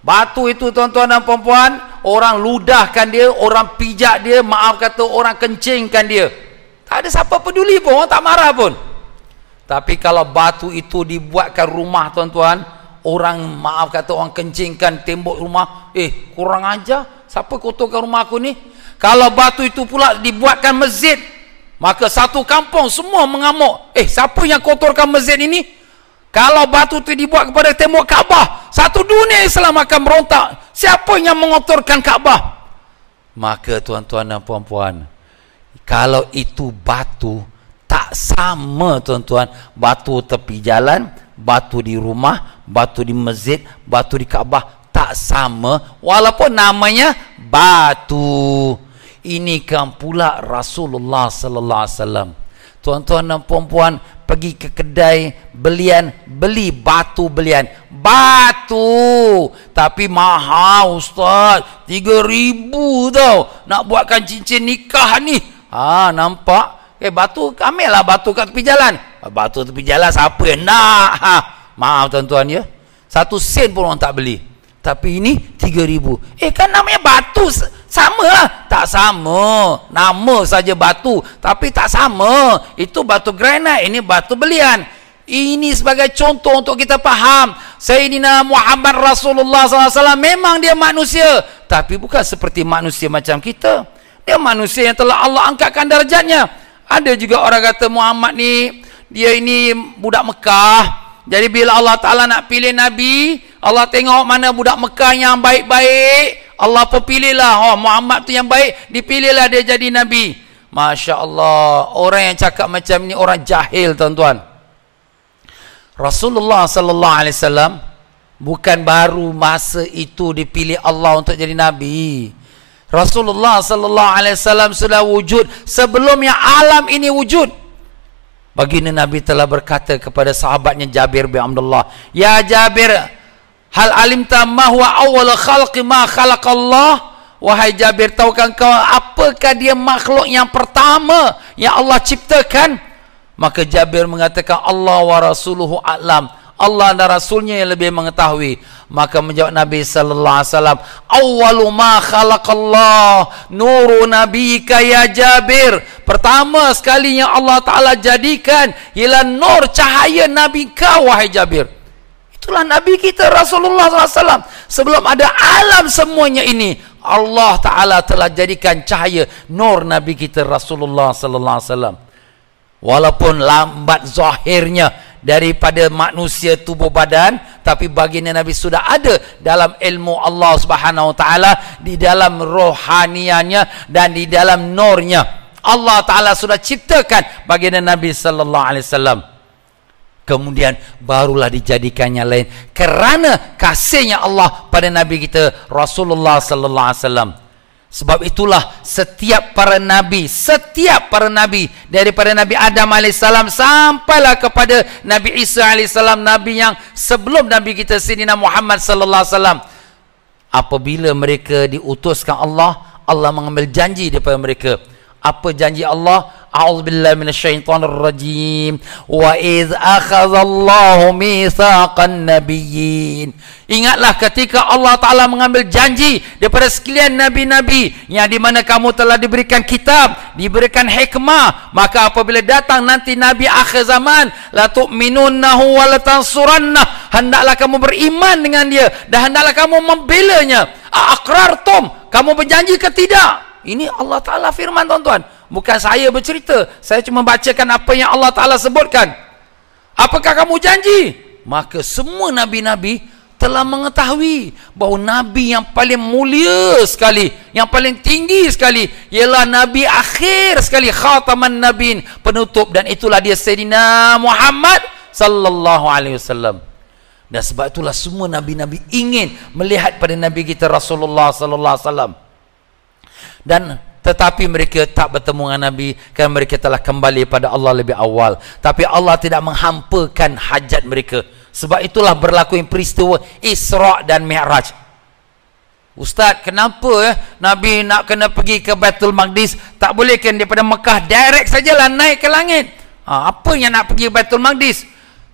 Batu itu tuan-tuan dan perempuan, orang ludahkan dia, orang pijak dia, maaf kata orang kencingkan dia, tak ada siapa peduli pun, orang tak marah pun. Tapi kalau batu itu dibuatkan rumah tuan-tuan, orang maaf kata orang kencingkan tembok rumah, kurang ajar, siapa kotorkan rumah aku ni? Kalau batu itu pula dibuatkan masjid, maka satu kampung semua mengamuk, siapa yang kotorkan masjid ini? Kalau batu itu dibuat kepada tembok Kaabah, satu dunia Islam akan berontak, siapa yang mengotorkan Kaabah? Maka tuan-tuan dan puan-puan, kalau itu batu, tak sama tuan-tuan, batu tepi jalan, batu di rumah, batu di masjid, batu di Kaabah, tak sama, walaupun namanya batu. Ini kan pula Rasulullah sallallahu alaihi wasallam. Tuan-tuan dan puan-puan pergi ke kedai belian, beli batu belian, batu tapi mahal ustaz, 3,000 tau nak buatkan cincin nikah ni. Nampak? Batu, ambillah batu kat tepi jalan. Batu tepi jalan siapa yang nak? Maaf tuan-tuan ya, 1 sen pun orang tak beli. Tapi ini 3,000. Kan namanya batu, sama lah. Tak sama, nama saja batu, tapi tak sama. Itu batu granit, ini batu belian. Ini sebagai contoh untuk kita faham, Sayyidina Muhammad Rasulullah SAW memang dia manusia, tapi bukan seperti manusia macam kita. Dia manusia yang telah Allah angkatkan darjatnya. Ada juga orang kata Muhammad ni, dia ini budak Mekah. Jadi bila Allah Ta'ala nak pilih Nabi, Allah tengok mana budak Mekah yang baik-baik, Allah pun pilihlah, Muhammad tu yang baik, dipilihlah dia jadi Nabi. Masya Allah, orang yang cakap macam ni orang jahil tuan-tuan. Rasulullah Sallallahu Alaihi Wasallam bukan baru masa itu dipilih Allah untuk jadi Nabi. Rasulullah Sallallahu Alaihi Wasallam sudah wujud sebelumnya alam ini wujud. Baginda Nabi telah berkata kepada sahabatnya Jabir bin Abdullah, ya Jabir, Hal alimta ma huwa awwal khalqi ma khalaqallah? Wahai Jabir, tahukah kau apakah dia makhluk yang pertama yang Allah ciptakan? Maka Jabir mengatakan, Allah wa rasuluhu a'lam. Allah dan Rasulnya yang lebih mengetahui. Maka menjawab Nabi sallallahu alaihi wasallam, awwalu ma khalaqallah nuru nabiyika ya Jabir. Pertama sekali yang Allah Ta'ala jadikan ialah nur cahaya Nabi kau, wahai Jabir. Itulah Nabi kita Rasulullah SAW. Sebelum ada alam semuanya ini, Allah Ta'ala telah jadikan cahaya nur Nabi kita Rasulullah SAW. Walaupun lambat zahirnya daripada manusia tubuh badan, tapi baginda Nabi sudah ada dalam ilmu Allah Subhanahu Wa Ta'ala, di dalam rohaniannya dan di dalam nurnya. Allah Ta'ala sudah ciptakan baginda Nabi Sallallahu Alaihi Wasallam. Kemudian barulah dijadikannya lain kerana kasihnya Allah pada Nabi kita Rasulullah Sallallahu Alaihi Wasallam. Sebab itulah setiap para nabi daripada Nabi Adam AS sampailah kepada Nabi Isa AS, Nabi yang sebelum Nabi kita Sayyidina Muhammad sallallahu alaihi wasallam, apabila mereka diutuskan Allah, Allah mengambil janji daripada mereka. Apa janji Allah? A'udzubillahi minasyaitonirrajim. Wa idz akhadhallahu mitsaqan nabiyyin. Ingatlah ketika Allah Ta'ala mengambil janji daripada sekalian nabi-nabi yang di mana kamu telah diberikan kitab, diberikan hikmah. Maka apabila datang nanti Nabi akhir zaman, la tu'minunnahu wa la tansurannah, hendaklah kamu beriman dengan dia dan hendaklah kamu membelanya. Aqrartum, kamu berjanji ke tidak? Ini Allah Ta'ala firman, tuan-tuan. Bukan saya bercerita. Saya cuma bacakan apa yang Allah Ta'ala sebutkan. Apakah kamu janji? Maka semua nabi-nabi telah mengetahui bahawa nabi yang paling mulia sekali, yang paling tinggi sekali, ialah nabi akhir sekali, khataman nabiin, penutup, dan itulah dia Sayyidina Muhammad sallallahu alaihi wasallam. Dan sebab itulah semua nabi-nabi ingin melihat pada nabi kita Rasulullah sallallahu alaihi wasallam. Dan tetapi mereka tak bertemu dengan Nabi kerana mereka telah kembali pada Allah lebih awal. Tapi Allah tidak menghampakan hajat mereka. Sebab itulah berlaku peristiwa Isra' dan Mi'raj. Ustaz, kenapa Nabi nak kena pergi ke Baitul Maqdis? Tak boleh kan daripada Mekah direct sajalah naik ke langit? Apa yang nak pergi ke Baitul Maqdis?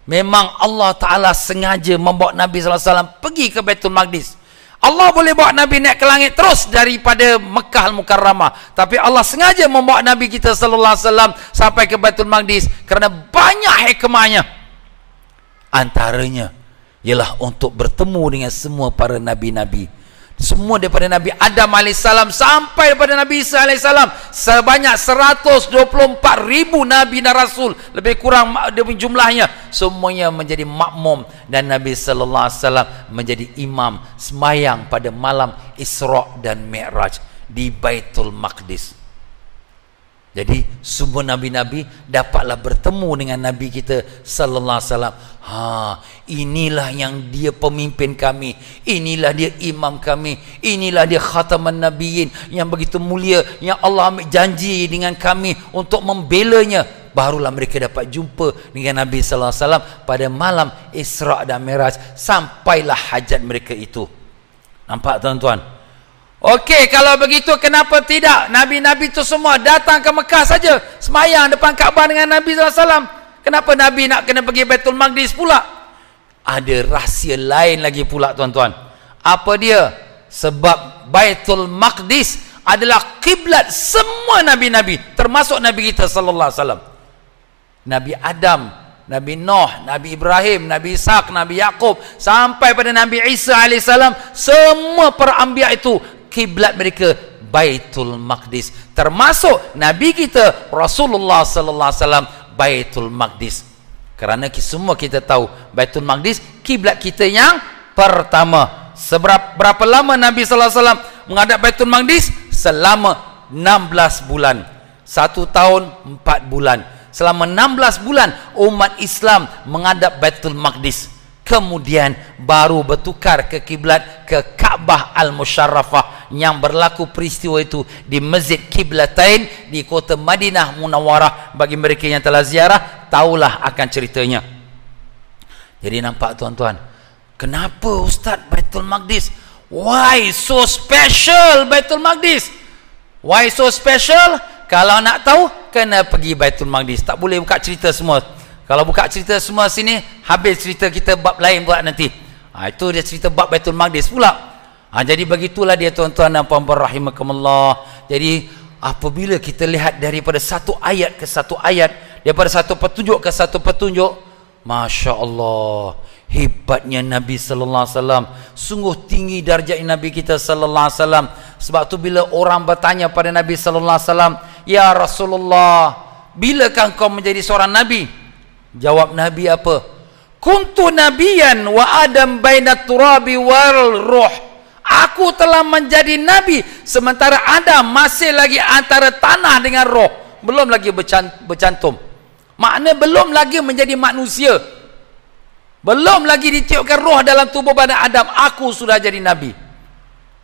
Memang Allah Ta'ala sengaja membawa Nabi SAW pergi ke Baitul Maqdis. Allah boleh bawa Nabi naik ke langit terus daripada Mekah Al-Mukarramah, tapi Allah sengaja membawa Nabi kita sallallahu alaihi wasallam sampai ke Baitul Maqdis kerana banyak hikmahnya. Antaranya ialah untuk bertemu dengan semua para nabi-nabi. Semua daripada Nabi Adam AS sampai daripada Nabi Isa AS, sebanyak 124,000 Nabi dan Rasul, lebih kurang jumlahnya, semuanya menjadi makmum, dan Nabi Sallallahu Alaihi Wasallam menjadi imam sembahyang pada malam Isra' dan Mi'raj di Baitul Maqdis. Jadi semua nabi-nabi dapatlah bertemu dengan Nabi kita sallallahu alaihi wasallam. Inilah yang dia pemimpin kami, inilah dia imam kami, inilah dia khataman nabiyyin yang begitu mulia, yang Allah ambil janji dengan kami untuk membelanya. Barulah mereka dapat jumpa dengan Nabi sallallahu alaihi wasallam pada malam Isra' dan Mi'raj, sampailah hajat mereka itu. Nampak tuan-tuan? Okey, kalau begitu kenapa tidak Nabi-Nabi itu semua datang ke Mekah saja, semayang depan Kaabah dengan Nabi SAW? Kenapa Nabi nak kena pergi Baitul Maqdis pula? Ada rahsia lain lagi pula, tuan-tuan. Apa dia? Sebab Baitul Maqdis adalah kiblat semua Nabi-Nabi, termasuk Nabi kita sallallahu alaihi wasallam. Nabi Adam, Nabi Nuh, Nabi Ibrahim, Nabi Ishaq, Nabi Yaqub, sampai pada Nabi Isa alaihissalam, semua para anbiya itu kiblat mereka Baitul Maqdis, termasuk Nabi kita Rasulullah sallallahu alaihi wasallam Baitul Maqdis. Kerana semua kita tahu Baitul Maqdis kiblat kita yang pertama. Berapa lama Nabi sallallahu alaihi wasallam menghadap Baitul Maqdis? Selama 16 bulan. 1 tahun 4 bulan. Selama 16 bulan umat Islam menghadap Baitul Maqdis. Kemudian baru bertukar ke kiblat ke Kaabah Al-Musyarrafah, yang berlaku peristiwa itu di Masjid Qiblatain di kota Madinah Munawwarah. Bagi mereka yang telah ziarah, tahulah akan ceritanya. Jadi nampak tuan-tuan, Kenapa Ustaz Baitul Maqdis? Why so special Baitul Maqdis? Why so special? Kalau nak tahu, kena pergi Baitul Maqdis. Tak boleh buka cerita semua. Kalau buka cerita semua sini, habis cerita kita bab lain pula nanti. Itu dia cerita bab Baitul Maqdis pula. Jadi begitulah dia tuan-tuan dan puan-puan rahimakumullah. Jadi apabila kita lihat daripada satu ayat ke satu ayat, daripada satu petunjuk ke satu petunjuk, Masya Allah, hebatnya Nabi sallallahu alaihi wasallam. Sungguh tinggi darjat Nabi kita sallallahu alaihi wasallam. Sebab tu bila orang bertanya pada Nabi sallallahu alaihi wasallam, "Ya Rasulullah, bilakah kau menjadi seorang nabi?" Jawab Nabi apa? "Kuntu nabiyan wa Adam bainat turabi wal ruh." Aku telah menjadi nabi sementara Adam masih lagi antara tanah dengan roh, belum lagi bercantum. Makna belum lagi menjadi manusia, belum lagi ditiupkan roh dalam tubuh badan Adam, aku sudah jadi nabi.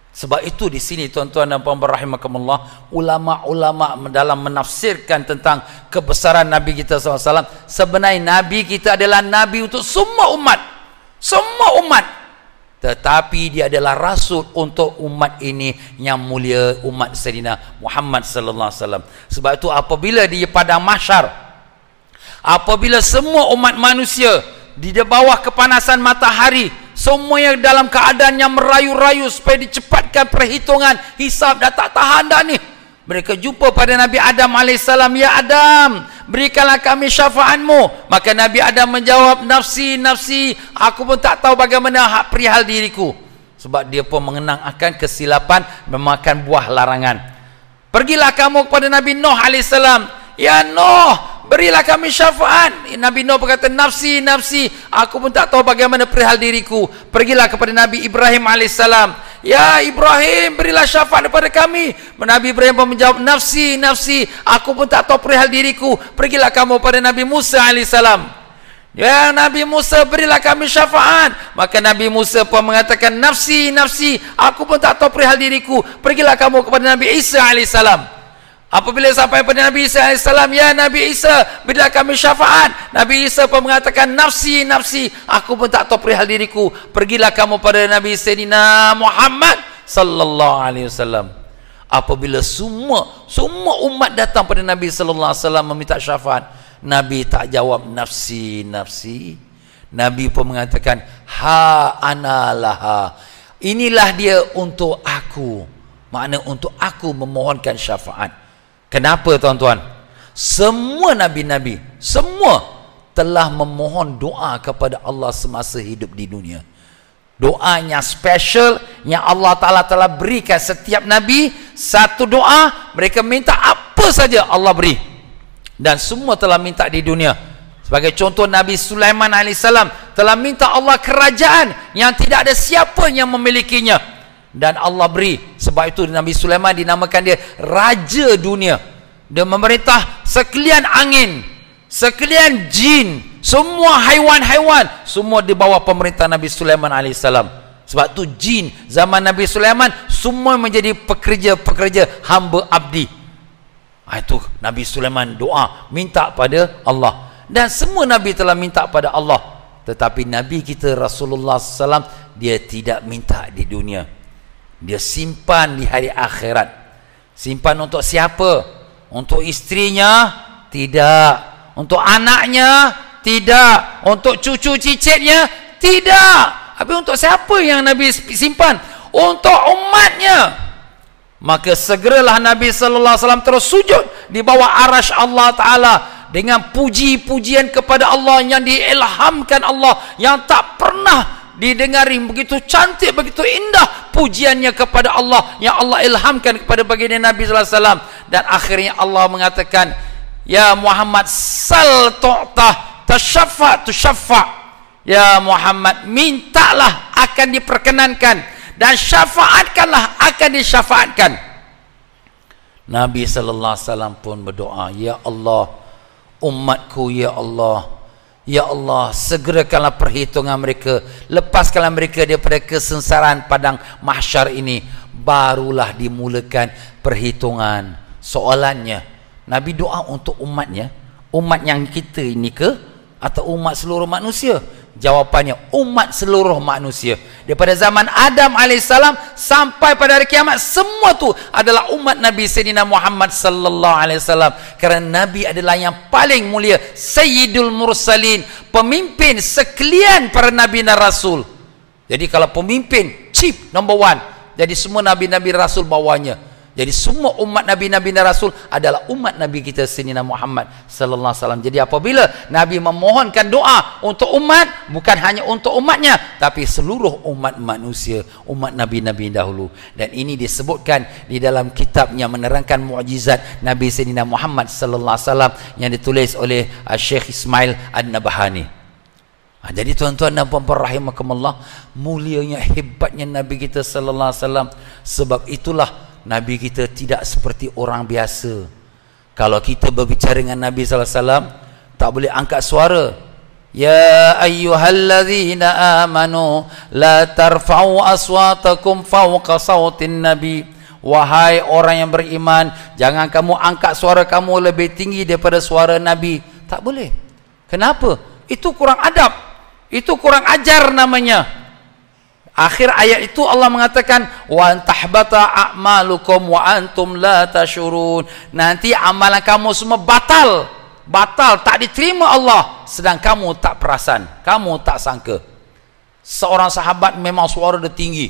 Sebab itu di sini tuan-tuan dan puan-puan rahimakumullah, ulama-ulama dalam menafsirkan tentang kebesaran Nabi kita SAW, sebenarnya Nabi kita adalah Nabi untuk semua umat. Semua umat. Tetapi dia adalah Rasul untuk umat ini yang mulia, umat Sayyidina Muhammad sallallahu alaihi wasallam. Sebab itu apabila di padang mahsyar, apabila semua umat manusia di bawah kepanasan matahari, semuanya dalam keadaan yang merayu-rayu supaya dicepatkan perhitungan hisab, dah tak tahan dah ni. Mereka jumpa pada Nabi Adam AS, "Ya Adam, berikanlah kami syafaatmu." Maka Nabi Adam menjawab, "Nafsi, nafsi, aku pun tak tahu bagaimana hak perihal diriku." Sebab dia pun mengenang akan kesilapan memakan buah larangan. Pergilah kamu kepada Nabi Nuh AS, "Ya Nuh, berilah kami syafaat." Nabi Nuh berkata, "Nafsi, nafsi, aku pun tak tahu bagaimana perihal diriku." Pergilah kepada Nabi Ibrahim AS, "Ya Ibrahim, berilah syafaat kepada kami." Nabi Ibrahim pun menjawab, "Nafsi, nafsi, aku pun tak tahu perihal diriku." Pergilah kamu pada Nabi Musa AS, "Ya Nabi Musa, berilah kami syafaat." Maka Nabi Musa pun mengatakan, "Nafsi, nafsi, aku pun tak tahu perihal diriku." Pergilah kamu kepada Nabi Isa AS. Apabila sampai pada Nabi Isa AS, "Ya Nabi Isa, berilah kami syafaat." Nabi Isa pun mengatakan, "Nafsi, nafsi, aku pun tak tahu perihal diriku." Pergilah kamu pada Nabi Sayyidina Muhammad sallallahu alaihi wasallam. Apabila semua umat datang pada Nabi sallallahu alaihi wasallam meminta syafaat, Nabi tak jawab nafsi, nafsi. Nabi pun mengatakan, "Ha ana laha." Inilah dia untuk aku. Makna untuk aku memohonkan syafaat. Kenapa tuan-tuan? Semua nabi-nabi, semua telah memohon doa kepada Allah semasa hidup di dunia. Doanya special yang Allah Ta'ala telah berikan setiap nabi. Satu doa, mereka minta apa saja Allah beri. Dan semua telah minta di dunia. Sebagai contoh, Nabi Sulaiman AS telah minta Allah kerajaan yang tidak ada siapa yang memilikinya. Dan Allah beri. Sebab itu Nabi Sulaiman dinamakan dia Raja Dunia. Dia memerintah sekalian angin, sekalian jin, semua haiwan-haiwan, semua di bawah pemerintah Nabi Sulaiman AS. Sebab tu jin zaman Nabi Sulaiman semua menjadi pekerja-pekerja hamba abdi. Itu Nabi Sulaiman doa, minta pada Allah. Dan semua Nabi telah minta pada Allah. Tetapi Nabi kita Rasulullah SAW, dia tidak minta di dunia. Dia simpan di hari akhirat. Simpan untuk siapa? Untuk istrinya? Tidak. Untuk anaknya? Tidak. Untuk cucu cicitnya? Tidak. Tapi untuk siapa yang Nabi simpan? Untuk umatnya. Maka segeralah Nabi sallallahu alaihi wasallam terus sujud di bawah arasy Allah Ta'ala dengan puji-pujian kepada Allah yang diilhamkan Allah, yang tak pernah didengari. Begitu cantik, begitu indah pujiannya kepada Allah yang Allah ilhamkan kepada baginda Nabi sallallahu alaihi wasallam. Dan akhirnya Allah mengatakan, "Ya Muhammad, sal tu'tah, tasyaffa tusyaffa." Ya Muhammad, mintalah akan diperkenankan, dan syafaatkanlah akan disyafaatkan. Nabi sallallahu alaihi wasallam pun berdoa, "Ya Allah, umatku, ya Allah, ya Allah, segerakanlah perhitungan mereka, lepaskanlah mereka daripada kesengsaraan padang mahsyar ini, barulah dimulakan perhitungan." Soalannya, Nabi doa untuk umatnya, umat yang kita ini ke, atau umat seluruh manusia? Jawapannya umat seluruh manusia. Daripada zaman Adam alaihissalam sampai pada hari kiamat, semua tu adalah umat Nabi Sayyidina Muhammad sallallahu alaihi wasallam. Kerana Nabi adalah yang paling mulia, Sayyidul Mursalin, pemimpin sekalian para nabi dan rasul. Jadi kalau pemimpin, chief number one, jadi semua nabi-nabi rasul bawahnya. Jadi semua umat nabi-nabi dan rasul adalah umat Nabi kita Sayyidina Muhammad sallallahu alaihi wasallam. Jadi apabila Nabi memohonkan doa untuk umat, bukan hanya untuk umatnya, tapi seluruh umat manusia, umat nabi-nabi dahulu. Dan ini disebutkan di dalam kitab yang menerangkan mukjizat Nabi Sayyidina Muhammad sallallahu alaihi wasallam yang ditulis oleh Syekh Ismail An-Nabhani. Jadi tuan-tuan dan puan-puan rahimakumullah, mulianya, hebatnya Nabi kita sallallahu alaihi wasallam. Sebab itulah Nabi kita tidak seperti orang biasa. Kalau kita berbicara dengan Nabi sallallahu alaihi wasallam, tak boleh angkat suara. Ya ayyuhallazina amanu la tarfa'u aswatakum fawqa sautin nabi. Wahai orang yang beriman, jangan kamu angkat suara kamu lebih tinggi daripada suara Nabi. Tak boleh. Kenapa? Itu kurang adab. Itu kurang ajar namanya. Akhir ayat itu Allah mengatakan wa antahbata a'malukum wa antum la tashurun. Nanti amalan kamu semua batal, tak diterima Allah, sedang kamu tak perasan, kamu tak sangka. Seorang sahabat memang suara dia tinggi.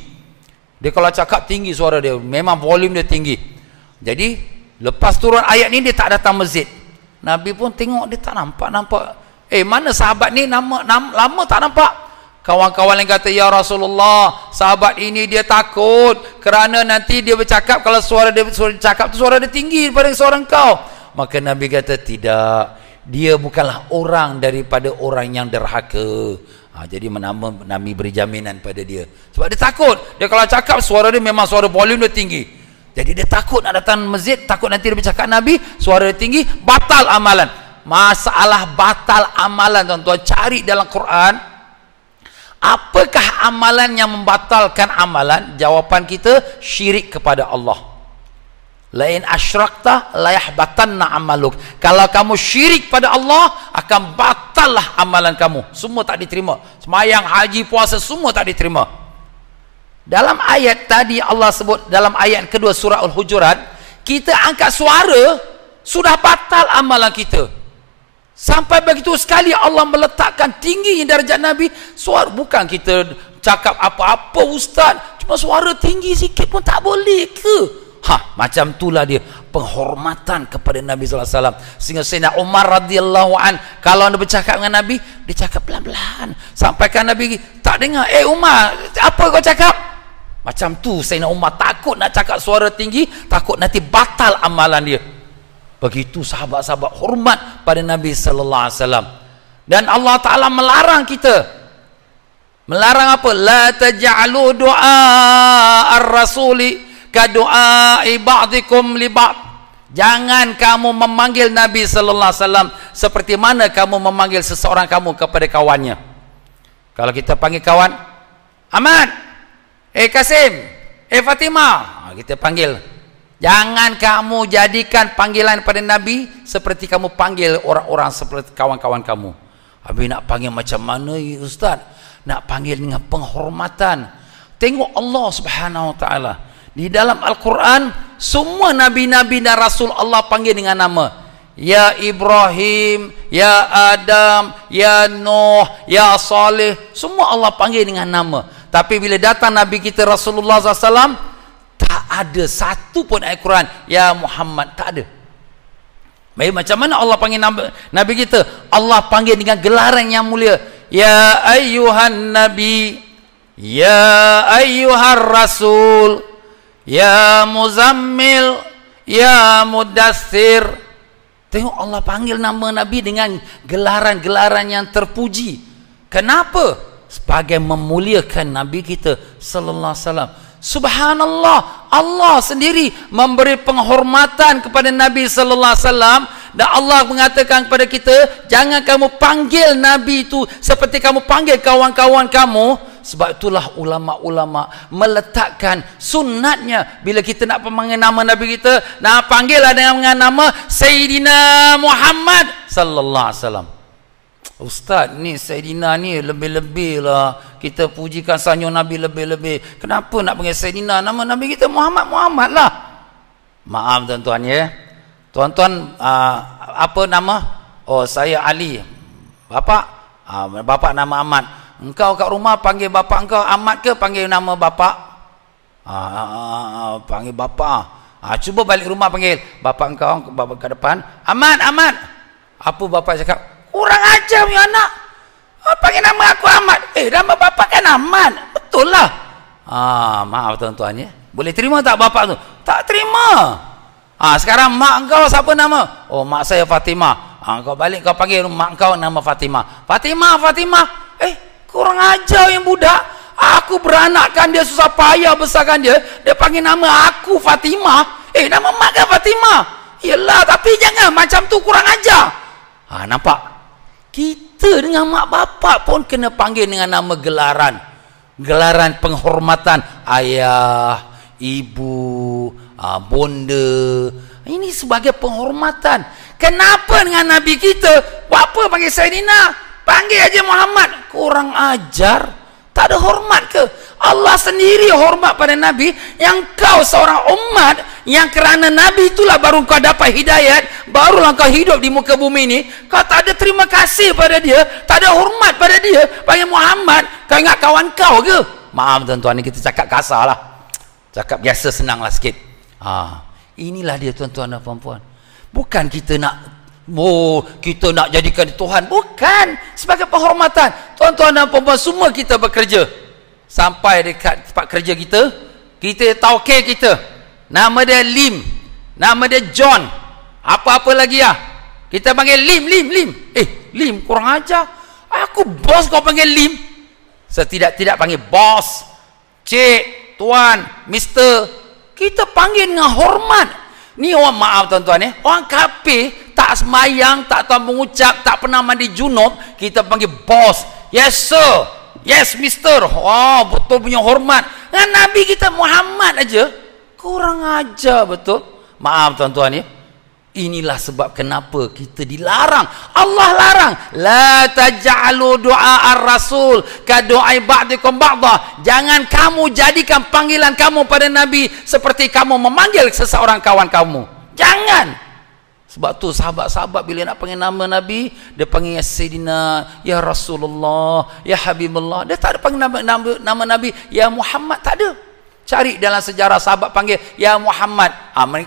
Dia kalau cakap tinggi suara dia, memang volume dia tinggi. Jadi lepas turun ayat ni dia tak datang masjid. Nabi pun tengok dia tak nampak. Mana sahabat ni lama tak nampak. Kawan-kawan yang kata, ya Rasulullah, sahabat ini dia takut kerana nanti dia bercakap, kalau suara dia bercakap tu suara dia tinggi daripada suara engkau. Maka Nabi kata, tidak, dia bukanlah orang daripada orang yang derhaka. Jadi Nabi beri jaminan pada dia. Sebab dia takut, dia kalau cakap suara dia memang suara volume dia tinggi. Jadi dia takut nak datang masjid, takut nanti dia bercakap Nabi, suara dia tinggi, batal amalan. Masalah batal amalan, tuan-tuan, cari dalam Quran. Apakah amalan yang membatalkan amalan? Jawapan kita, syirik kepada Allah. Lain asyrakta la yahbatanna amaluk. Kalau kamu syirik pada Allah, akan batallah amalan kamu. Semua tak diterima. Sembahyang, haji, puasa, semua tak diterima. Dalam ayat tadi Allah sebut, dalam ayat kedua surah Al-Hujurat, kita angkat suara, sudah batal amalan kita. Sampai begitu sekali Allah meletakkan tinggi darjat Nabi. Suara, bukan kita cakap apa-apa ustaz, cuma suara tinggi sikit pun tak boleh ke? Macam itulah dia penghormatan kepada Nabi sallallahu alaihi wasallam. Sehingga Sayyidina Umar radhiyallahu an, kalau dia bercakap dengan Nabi, dia cakap pelan-pelan. Sampaikan Nabi tak dengar. Umar, apa kau cakap? Macam tu Sayyidina Umar takut nak cakap suara tinggi, takut nanti batal amalan dia. Begitu sahabat-sahabat hormat pada Nabi sallallahu alaihi wasallam. Dan Allah Taala melarang kita. Melarang apa? La taj'alu du'a ar-rasuli ka du'a ba'dikum li ba'd. Jangan kamu memanggil Nabi sallallahu alaihi wasallam seperti mana kamu memanggil seseorang kamu kepada kawannya. Kalau kita panggil kawan, Ahmad, Kasim, Fatimah, kita panggil. Jangan kamu jadikan panggilan pada Nabi seperti kamu panggil orang-orang seperti kawan-kawan kamu. Habis nak panggil macam mana ya Ustaz? Nak panggil dengan penghormatan. Tengok Allah Subhanahu Wa Taala di dalam Al-Quran, semua nabi-nabi dan rasul Allah panggil dengan nama. Ya Ibrahim, Ya Adam, Ya Nuh, Ya Saleh, semua Allah panggil dengan nama. Tapi bila datang Nabi kita Rasulullah SAW, tak ada satu pun ayat Quran Ya Muhammad, tak ada. Baik, macam mana Allah panggil Nabi kita? Allah panggil dengan gelaran yang mulia. Ya ayyuhan nabi, Ya ayyuhar rasul, Ya muzammil, Ya mudaththir. Tengok Allah panggil nama Nabi dengan gelaran-gelaran yang terpuji. Kenapa? Sebagai memuliakan Nabi kita sallallahu alaihi wasallam. Subhanallah, Allah sendiri memberi penghormatan kepada Nabi sallallahu alaihi wasallam, dan Allah mengatakan kepada kita, jangan kamu panggil Nabi itu seperti kamu panggil kawan-kawan kamu. Sebab itulah ulama-ulama meletakkan sunnatnya bila kita nak memanggil nama Nabi kita, nak panggillah dengan nama Sayyidina Muhammad sallallahu alaihi wasallam. Ustaz ni Sayyidina ni lebih-lebih lah, kita pujikan sanjung Nabi lebih-lebih, kenapa nak panggil Sayyidina? Nama Nabi kita Muhammad lah. Maaf tuan-tuan ya, tuan-tuan apa nama? Oh saya Ali. Bapak bapak nama Ahmad. Engkau kat rumah panggil bapak engkau Ahmad ke panggil nama bapak? Panggil bapak. Cuba balik rumah panggil bapak engkau, bapak ke depan, Ahmad. Apa bapak cakap? Kurang ajar punya anak. Panggil nama aku Ahmad. Nama bapak kan Ahmad. Betul lah. Maaf tuan-tuan ya. Boleh terima tak bapak tu? Tak terima. Sekarang mak engkau siapa nama? Oh, mak saya Fatimah. Kau balik kau panggil mak engkau nama Fatimah. Fatimah. Kurang ajar yang budak. Aku beranakkan dia, susah payah besarkan dia. Dia panggil nama aku Fatimah. Nama mak kan Fatimah. Yelah, tapi jangan macam tu, kurang ajar. Nampak? Kita dengan mak bapak pun kena panggil dengan nama gelaran. Gelaran penghormatan. Ayah, ibu, bonda. Ini sebagai penghormatan. Kenapa dengan Nabi kita? Buat apa panggil Sayyidina? Panggil aja Muhammad. Kurang ajar. Tak ada hormat ke? Allah sendiri hormat pada Nabi. Yang kau seorang umat, yang kerana Nabi itulah baru kau dapat hidayat, barulah kau hidup di muka bumi ini. Kau tak ada terima kasih pada dia, tak ada hormat pada dia, panggil Muhammad. Kau ingat kawan kau ke? Maaf tuan-tuan, ni kita cakap kasar lah, cakap biasa, senang lah sikit. Inilah dia tuan-tuan dan puan-puan. Bukan kita nak kita nak jadikan Tuhan, bukan. Sebagai penghormatan. Tuan-tuan dan puan-puan, semua kita bekerja. Sampai dekat tempat kerja kita, kita tauke kita, nama dia Lim, nama dia John, apa-apa lagi lah, kita panggil Lim. Lim, kurang ajar. Aku bos kau panggil Lim. Setidak-tidak panggil bos, cik, tuan, mister. Kita panggil dengan hormat. Ni orang, maaf tuan-tuan ya, orang kafir tak semayang, tak tahu mengucap, tak pernah mandi junub, kita panggil bos. Yes sir, yes mister. Betul punya hormat. Dengan Nabi kita Muhammad aja, kurang ajar betul. Maaf tuan-tuan ya. Inilah sebab kenapa kita dilarang. Allah larang, la taj'alu du'a ar-rasul ka du'ai ba'dikum ba'dha. Jangan kamu jadikan panggilan kamu pada Nabi seperti kamu memanggil seseorang kawan kamu. Jangan. Sebab tu sahabat-sahabat bila nak panggil nama Nabi, dia panggil ya Sayyidina, ya Rasulullah, ya Habibullah. Dia tak ada panggil nama Nabi ya Muhammad, tak ada. Cari dalam sejarah sahabat panggil ya Muhammad.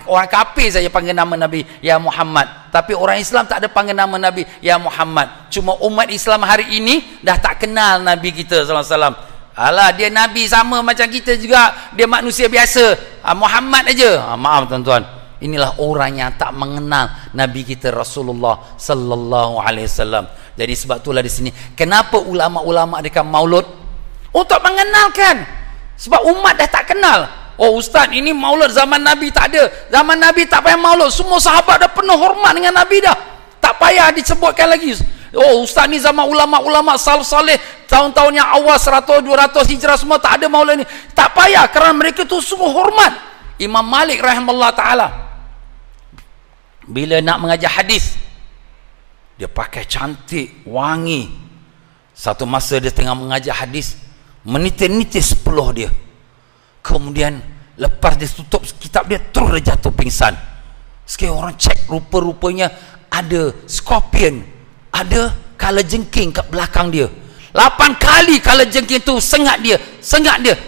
Orang kafir saja panggil nama Nabi ya Muhammad. Tapi orang Islam tak ada panggil nama Nabi ya Muhammad. Cuma umat Islam hari ini dah tak kenal Nabi kita sallallahu alaihi wasallam. Alah, dia Nabi sama macam kita juga, dia manusia biasa. Muhammad aja. Maaf tuan-tuan. Inilah orang yang tak mengenal Nabi kita Rasulullah sallallahu alaihi wasallam. Jadi sebab itulah di sini kenapa ulama-ulama dekat Maulud, untuk mengenalkan. Sebab umat dah tak kenal. Oh ustaz, ini maulud zaman Nabi tak ada. Zaman Nabi tak payah maulud. Semua sahabat dah penuh hormat dengan Nabi dah. Tak payah disebutkan lagi. Oh ustaz, ni zaman ulama-ulama salaf saleh, tahun-tahun yang awal 100-200 hijrah semua tak ada maulud ni. Tak payah, kerana mereka tu sungguh hormat. Imam Malik rahimahullah ta'ala, bila nak mengajar hadis, dia pakai cantik, wangi. Satu masa dia tengah mengajar hadis, menitis-nitis sepeluh dia. Kemudian lepas dia tutup kitab dia, terus dia jatuh pingsan. Sekali orang cek, rupa-rupanya ada scorpion, ada kalajengking kat belakang dia. 8 kali kalajengking tu sengat dia,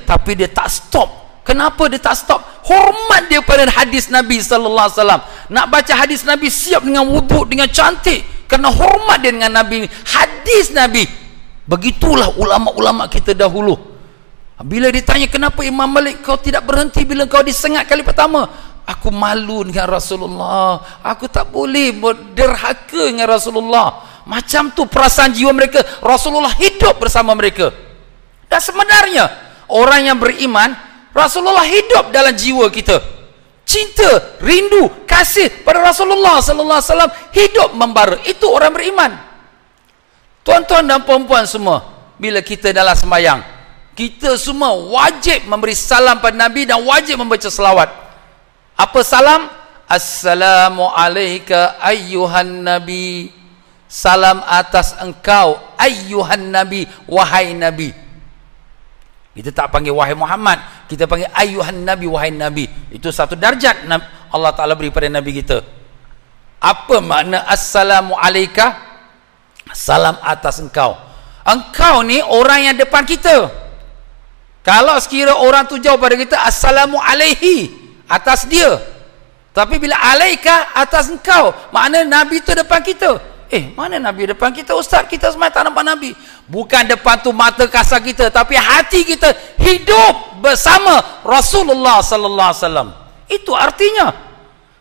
tapi dia tak stop. Kenapa dia tak stop? Hormat dia pada hadis Nabi sallallahu alaihi wasallam. Nak baca hadis Nabi, siap dengan wuduk dengan cantik, kerana hormat dia dengan Nabi, hadis Nabi. Begitulah ulama-ulama kita dahulu. Bila ditanya kenapa Imam Malik kau tidak berhenti bila kau disengat kali pertama? Aku malu dengan Rasulullah, aku tak boleh derhaka dengan Rasulullah. Macam tu perasaan jiwa mereka. Rasulullah hidup bersama mereka. Dan sebenarnya orang yang beriman, Rasulullah hidup dalam jiwa kita. Cinta, rindu, kasih pada Rasulullah sallallahu alaihi wasallam hidup membara. Itu orang beriman. Tuan-tuan dan puan-puan semua, bila kita dalam sembahyang, kita semua wajib memberi salam pada Nabi dan wajib membaca selawat. Apa salam? Assalamu alayka ayyuhan Nabi. salam atas engkau ayyuhan nabi, wahai nabi. Kita tak panggil wahai Muhammad, kita panggil ayyuhan nabi, wahai nabi. Itu satu darjat Allah Ta'ala beri pada nabi kita. Apa makna assalamu alaika? Salam atas engkau. Engkau ni orang yang depan kita. Kalau sekira orang tu jauh pada kita, assalamu alaihi, atas dia. Tapi bila alaika, atas engkau, makna nabi tu depan kita. Mana nabi depan kita, ustaz? Kita semua tak nampak nabi. Bukan depan tu mata kasar kita, tapi hati kita hidup bersama Rasulullah sallallahu alaihi wasallam. Itu artinya.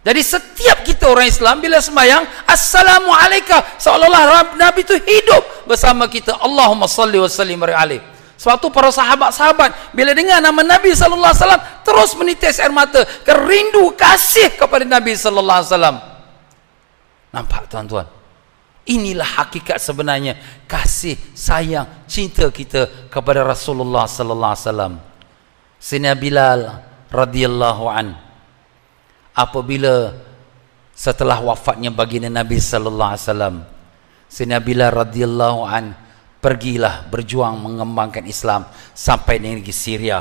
Jadi setiap kita orang Islam bila sembahyang, assalamu alaika, seolah-olah nabi tu hidup bersama kita. Allahumma salli wa sallim alaihi. Suatu para sahabat-sahabat bila dengar nama Nabi sallallahu alaihi wasallam terus menitis air mata, kerindu kasih kepada Nabi sallallahu alaihi wasallam. Nampak tuan-tuan? Inilah hakikat sebenarnya kasih, sayang, cinta kita kepada Rasulullah sallallahu alaihi wasallam. Sayyidina Bilal radhiyallahu an, apabila setelah wafatnya baginda Nabi sallallahu alaihi wasallam, Sayyidina Bilal radhiyallahu an pergilah berjuang mengembangkan Islam sampai di negeri Syria.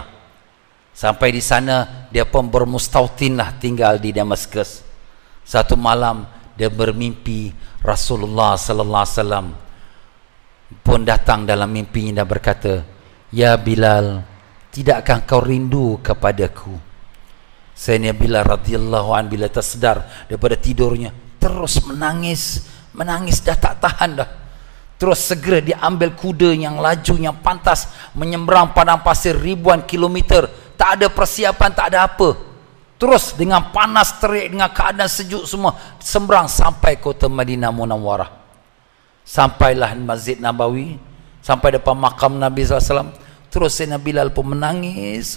Sampai di sana dia pun bermustautinlah tinggal di Damaskus. Satu malam dia bermimpi Rasulullah sallallahu alaihi wasallam pun datang dalam mimpinya dan berkata, "Ya Bilal, tidakkah kau rindu kepadaku?" Sayyidina Bilal radhiyallahu an bila tersedar daripada tidurnya terus menangis dah tak tahan dah. Terus segera diambil kuda yang laju, yang pantas, menyeberang padang pasir ribuan kilometer, tak ada persiapan, tak ada apa. Terus dengan panas terik, dengan keadaan sejuk semua, semberang sampai kota Madinah Munawwarah. Sampailah Masjid Nabawi, sampai depan makam Nabi SAW. Terus Sayyidina Bilal pun menangis,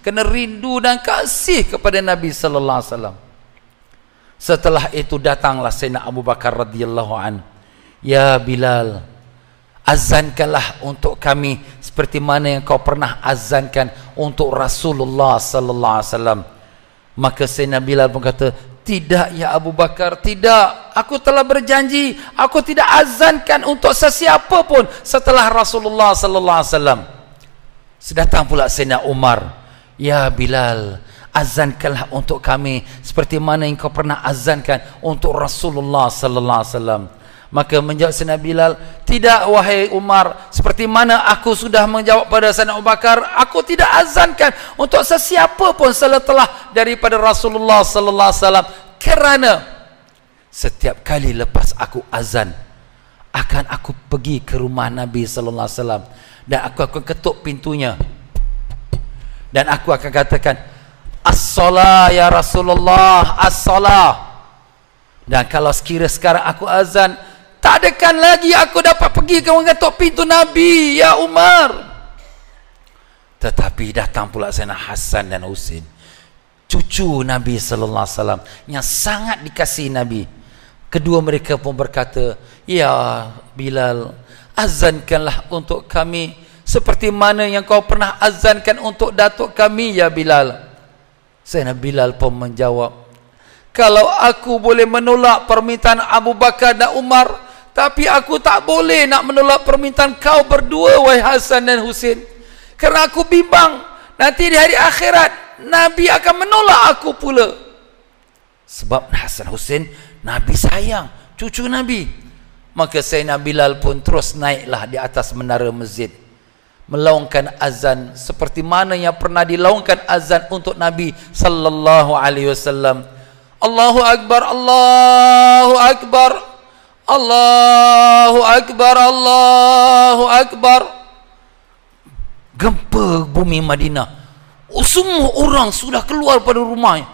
kerana rindu dan kasih kepada Nabi SAW. Setelah itu datanglah Sayyidina Abu Bakar radhiyallahu anhu. "Ya Bilal, azankanlah untuk kami seperti mana yang kau pernah azankan untuk Rasulullah sallallahu alaihi wasallam." Maka Sayyidina Bilal pun kata, "Tidak ya Abu Bakar, tidak. Aku telah berjanji, aku tidak azankan untuk sesiapa pun setelah Rasulullah sallallahu alaihi wasallam." Sedatang pula Sayyidina Umar, "Ya Bilal, azankanlah untuk kami seperti mana yang kau pernah azankan untuk Rasulullah sallallahu alaihi wasallam." Maka menjawab Sayyidina Bilal, "Tidak wahai Umar, seperti mana aku sudah menjawab pada Sayyidina Abu Bakar, aku tidak azankan untuk sesiapa pun setelah daripada Rasulullah sallallahu alaihi wasallam, kerana setiap kali lepas aku azan akan aku pergi ke rumah Nabi sallallahu alaihi wasallam dan aku akan ketuk pintunya dan aku akan katakan, 'As-salah ya Rasulullah, as-salah.' Dan kalau sekira sekarang aku azan, tak adakan lagi aku dapat pergi ke mengetuk pintu Nabi, ya Umar." Tetapi datang pula Sayyidina Hasan dan Husain, cucu Nabi sallallahu alaihi wasallam yang sangat dikasihi Nabi. Kedua mereka pun berkata, "Ya Bilal, azankanlah untuk kami seperti mana yang kau pernah azankan untuk datuk kami, ya Bilal." Sayyidina Bilal pun menjawab, "Kalau aku boleh menolak permintaan Abu Bakar dan Umar, tapi aku tak boleh nak menolak permintaan kau berdua, wahai Hasan dan Husain. Kerana aku bimbang nanti di hari akhirat Nabi akan menolak aku pula." Sebab Hasan Husain Nabi sayang, cucu Nabi. Maka Sayyidina Bilal pun terus naiklah di atas menara masjid, melaungkan azan seperti mana yang pernah dilaungkan azan untuk Nabi sallallahu alaihi wasallam. Allahu Akbar, Allahu Akbar, Allahu Akbar, Allahu Akbar. Gempa bumi Madinah. Semua orang sudah keluar pada rumahnya.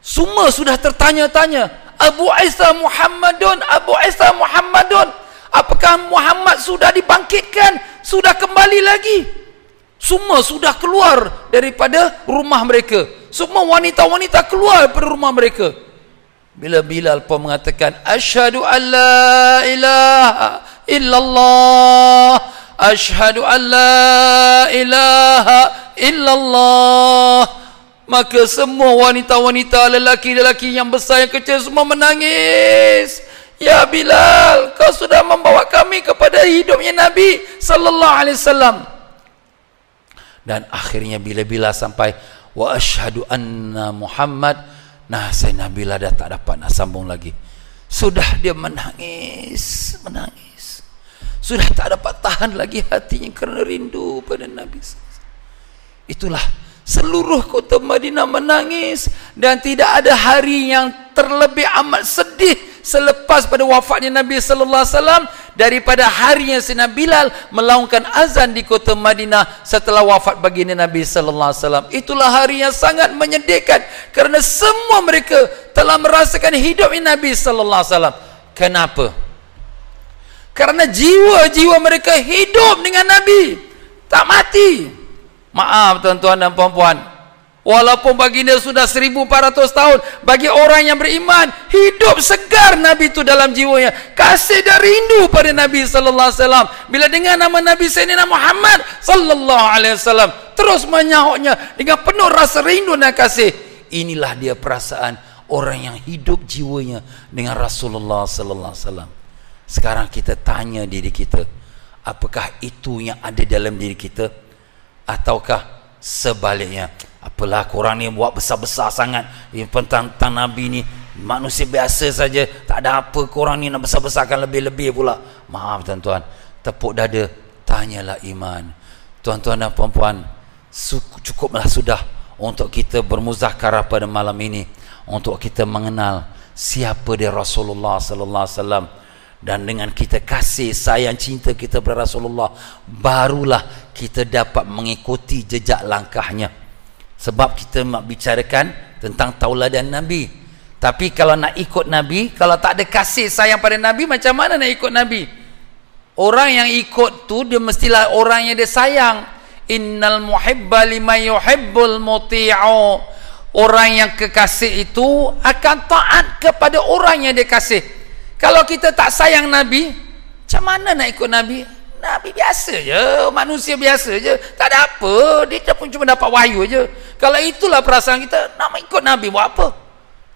Semua sudah tertanya-tanya, Abu Isa Muhammadun, Abu Isa Muhammadun. Apakah Muhammad sudah dibangkitkan? Sudah kembali lagi? Semua sudah keluar daripada rumah mereka. Semua wanita-wanita keluar daripada rumah mereka. Bila Bilal pun mengatakan, "Asyhadu an la ilaha illallah, asyhadu an la ilaha illallah." Maka semua wanita-wanita, lelaki-lelaki yang besar yang kecil semua menangis. Ya Bilal, kau sudah membawa kami kepada hidupnya Nabi sallallahu alaihi wasallam. Dan akhirnya bila Bilal sampai wa asyhadu anna Muhammad, nah Sayyidina Bilal dah tak dapat nak sambung lagi. Sudah dia menangis. Sudah tak dapat tahan lagi hatinya kerana rindu pada Nabi. Itulah seluruh kota Madinah menangis, dan tidak ada hari yang terlebih amat sedih selepas pada wafatnya Nabi sallallahu alaihi wasallam daripada hari yang Sayyidina Bilal melaungkan azan di kota Madinah setelah wafat baginda Nabi sallallahu alaihi wasallam. Itulah hari yang sangat menyedihkan kerana semua mereka telah merasakan hidupnya Nabi sallallahu alaihi wasallam. Kenapa? Karena jiwa-jiwa mereka hidup dengan Nabi, tak mati. Maaf tuan-tuan dan puan-puan, walaupun baginda sudah 1400 tahun, bagi orang yang beriman hidup segar Nabi itu dalam jiwanya, kasih dan rindu pada Nabi sallallahu alaihi wasallam. Bila dengar nama Nabi Sayyidina Muhammad sallallahu alaihi wasallam, terus menyahutnya dengan penuh rasa rindu dan kasih. Inilah dia perasaan orang yang hidup jiwanya dengan Rasulullah sallallahu alaihi wasallam. Sekarang kita tanya diri kita, apakah itu yang ada dalam diri kita? Ataukah sebaliknya, apalah korang ni buat besar-besar sangat tentang Nabi ni, manusia biasa saja, tak ada apa, korang ni nak besar-besarkan lebih-lebih pula. Maaf tuan-tuan, tepuk dada, tanyalah iman. Tuan-tuan dan puan-puan, cukuplah sudah untuk kita bermuzakarah pada malam ini, untuk kita mengenal siapa dia Rasulullah sallallahu alaihi wasallam. Dan dengan kita kasih sayang cinta kita kepada Rasulullah, barulah kita dapat mengikuti jejak langkahnya. Sebab kita nak bicarakan tentang tauladan Nabi. Tapi kalau nak ikut Nabi, kalau tak ada kasih sayang pada Nabi, macam mana nak ikut Nabi? Orang yang ikut tu dia mestilah orang yang dia sayang. Innal muhibba liman yuhibbul muti'u. Orang yang kekasih itu akan taat kepada orang yang dia kasih. Kalau kita tak sayang Nabi, macam mana nak ikut Nabi? Nabi biasa je, manusia biasa je, tak ada apa, dia pun cuma dapat wahyu je. Kalau itulah perasaan kita, nak ikut Nabi buat apa?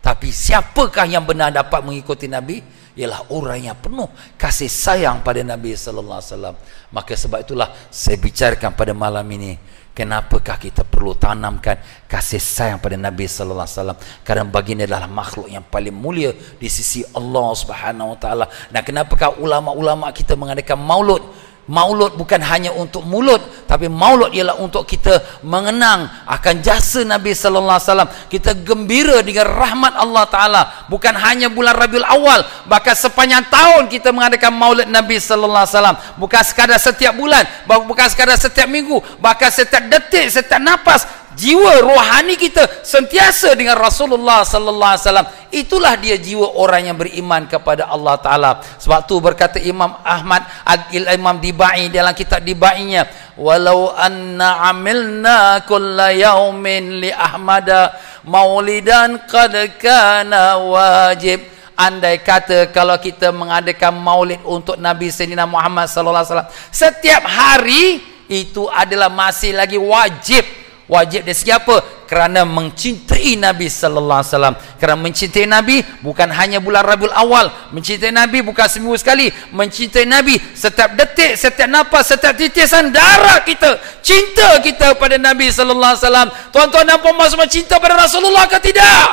Tapi siapakah yang benar dapat mengikuti Nabi? Ialah orang yang penuh kasih sayang pada Nabi sallallahu alaihi wasallam. Maka sebab itulah saya bicarakan pada malam ini, kenapakah kita perlu tanamkan kasih sayang pada Nabi sallallahu alaihi wasallam? Kerana baginda adalah makhluk yang paling mulia di sisi Allah Subhanahu wa taala. Dan kenapakah ulama-ulama kita mengadakan maulud? Maulud bukan hanya untuk mulut, tapi maulud ialah untuk kita mengenang akan jasa Nabi sallallahu alaihi wasallam. Kita gembira dengan rahmat Allah taala, bukan hanya bulan Rabiul Awal, bahkan sepanjang tahun kita mengadakan maulid Nabi sallallahu alaihi wasallam. Bukan sekadar setiap bulan, bukan sekadar setiap minggu, bahkan setiap detik, setiap nafas. Jiwa rohani kita sentiasa dengan Rasulullah sallallahu alaihi wasallam. Itulah dia jiwa orang yang beriman kepada Allah taala. Sebab tu berkata Imam Ahmad Imam Dibai dalam kitab Dibainya, walau anna amilna kulla yaumin li ahmada maulidan qad kana wajib. Andai kata kalau kita mengadakan maulid untuk Nabi Sayyidina Muhammad sallallahu alaihi wasallam setiap hari, itu adalah masih lagi wajib. Wajib dari segi apa? Kerana mencintai Nabi sallallahu alaihi wasallam. Kerana mencintai Nabi bukan hanya bulan Rabiul Awal, mencintai Nabi bukan seminggu sekali, mencintai Nabi setiap detik, setiap nafas, setiap titisan darah kita. Cinta kita pada Nabi sallallahu alaihi wasallam. Tuan-tuan dan puan-puan semua cinta pada Rasulullah ke tidak?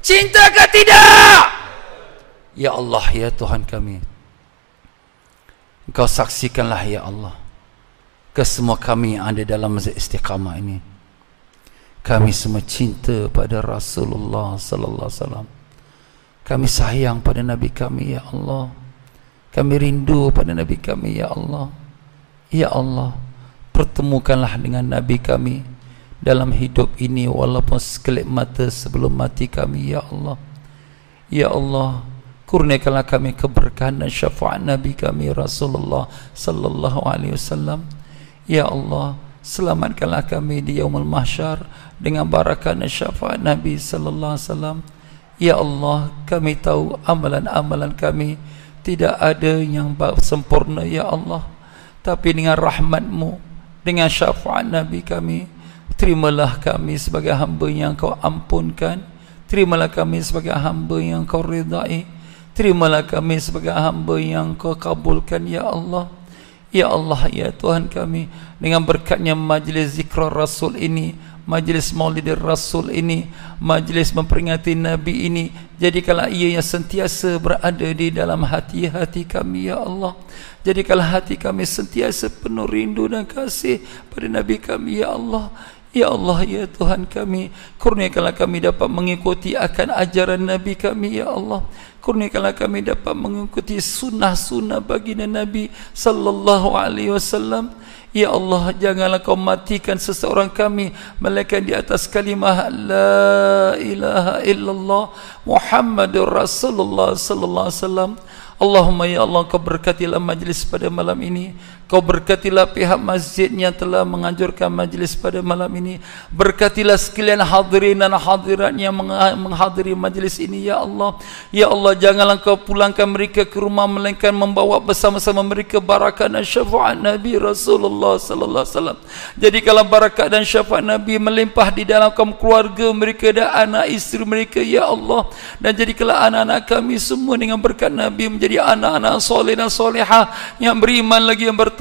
Cinta ke tidak? Ya Allah, ya Tuhan kami, Engkau saksikanlah ya Allah ke semua kami yang ada dalam Masjid Istiqamah ini. Kami semua cinta pada Rasulullah sallallahu alaihi wasallam. Kami sayang pada Nabi kami ya Allah. Kami rindu pada Nabi kami ya Allah. Ya Allah, pertemukanlah dengan Nabi kami dalam hidup ini walaupun sekelip mata sebelum mati kami ya Allah. Ya Allah, kurniakanlah kami keberkahan dan syafaat Nabi kami Rasulullah sallallahu alaihi wasallam. Ya Allah, selamatkanlah kami di yaumul mahsyar dengan barakah dan syafaat Nabi sallallahu alaihi wasallam. Ya Allah, kami tahu amalan-amalan kami tidak ada yang sempurna ya Allah, tapi dengan rahmat-Mu, dengan syafaat Nabi kami, terimalah kami sebagai hamba yang Kau ampunkan, terimalah kami sebagai hamba yang Kau ridai, Terimalah kami sebagai hamba yang Kau kabulkan ya Allah. Ya Allah, ya Tuhan kami, dengan berkatnya majlis zikr Rasul ini, majlis Maulidir Rasul ini, majlis memperingati Nabi ini, jadikanlah ia yang sentiasa berada di dalam hati-hati kami ya Allah. Jadikanlah hati kami sentiasa penuh rindu dan kasih pada Nabi kami ya Allah. Ya Allah, ya Tuhan kami, kurniakanlah kami dapat mengikuti akan ajaran Nabi kami ya Allah. Kurniakanlah kami dapat mengikuti sunnah-sunnah baginda Nabi sallallahu alaihi wasallam. Ya Allah, janganlah Kau matikan seseorang kami melainkan di atas kalimah la ilaha illallah Muhammadur Rasulullah sallallahu alaihi wasallam. Allahumma ya Allah, Kau berkatilah majlis pada malam ini. Kau berkatilah pihak masjid yang telah menganjurkan majlis pada malam ini. Berkatilah sekalian hadirin dan hadirat yang menghadiri majlis ini ya Allah. Ya Allah, janganlah Kau pulangkan mereka ke rumah melainkan membawa bersama-sama mereka barakat dan syafaat Nabi Rasulullah sallallahu alaihi wasallam. Jadi kalau barakat dan syafaat Nabi melimpah di dalam kaum keluarga mereka dan anak isteri mereka ya Allah. Dan jadikanlah anak-anak kami semua dengan berkat Nabi menjadi anak-anak soleh dan solehah yang beriman lagi, yang bertakwa.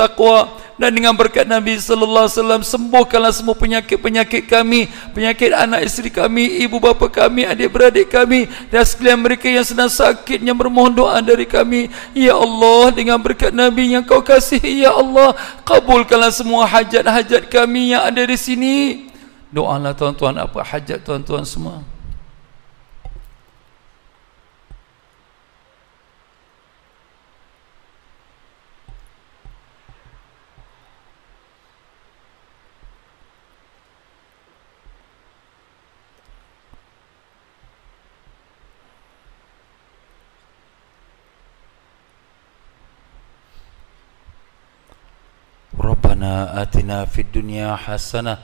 Dan dengan berkat Nabi sallallahu alaihi wasallam sembuhkanlah semua penyakit-penyakit kami, penyakit anak isteri kami, ibu bapa kami, adik-beradik kami dan sekalian mereka yang sedang sakit yang bermohon doa dari kami. Ya Allah, dengan berkat Nabi yang Kau kasihi ya Allah, kabulkanlah semua hajat-hajat kami yang ada di sini. Doalah tuan-tuan, apa hajat tuan-tuan semua? Rabbana atina fid dunya hasanah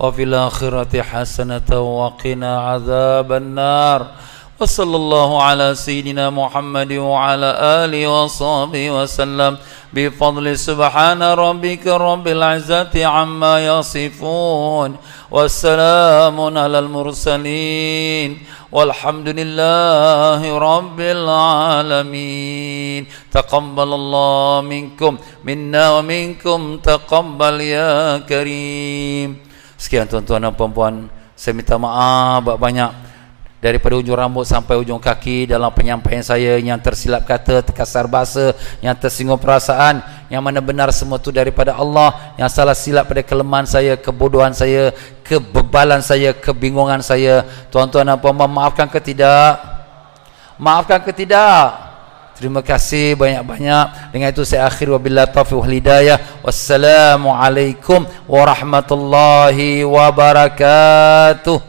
wa fil akhirati hasanah wa qina adzaban nar. Wa sallallahu ala sayyidina Muhammad wa ala alihi wa sahbihi wa sallam bi fadli subhana rabbika rabbil izzati amma yasifun. Wassalamun alal mursalin walhamdulillahi rabbil alamin. Taqabbalallahu minkum minna wa minkum taqabbal ya karim. Sekian tuan-tuan dan puan-puan, saya minta maaf banyak daripada ujung rambut sampai ujung kaki dalam penyampaian saya yang tersilap kata, terkasar bahasa, yang tersinggung perasaan, yang mana benar semua itu daripada Allah, yang salah silap pada kelemahan saya, kebodohan saya, kebebalan saya, kebingungan saya. Tuan-tuan dan puan-puan, maafkan ke tidak? Maafkan ke tidak? Terima kasih banyak-banyak. Dengan itu saya akhir, wabillahi taufiq wal hidayah. Wassalamualaikum warahmatullahi wabarakatuh.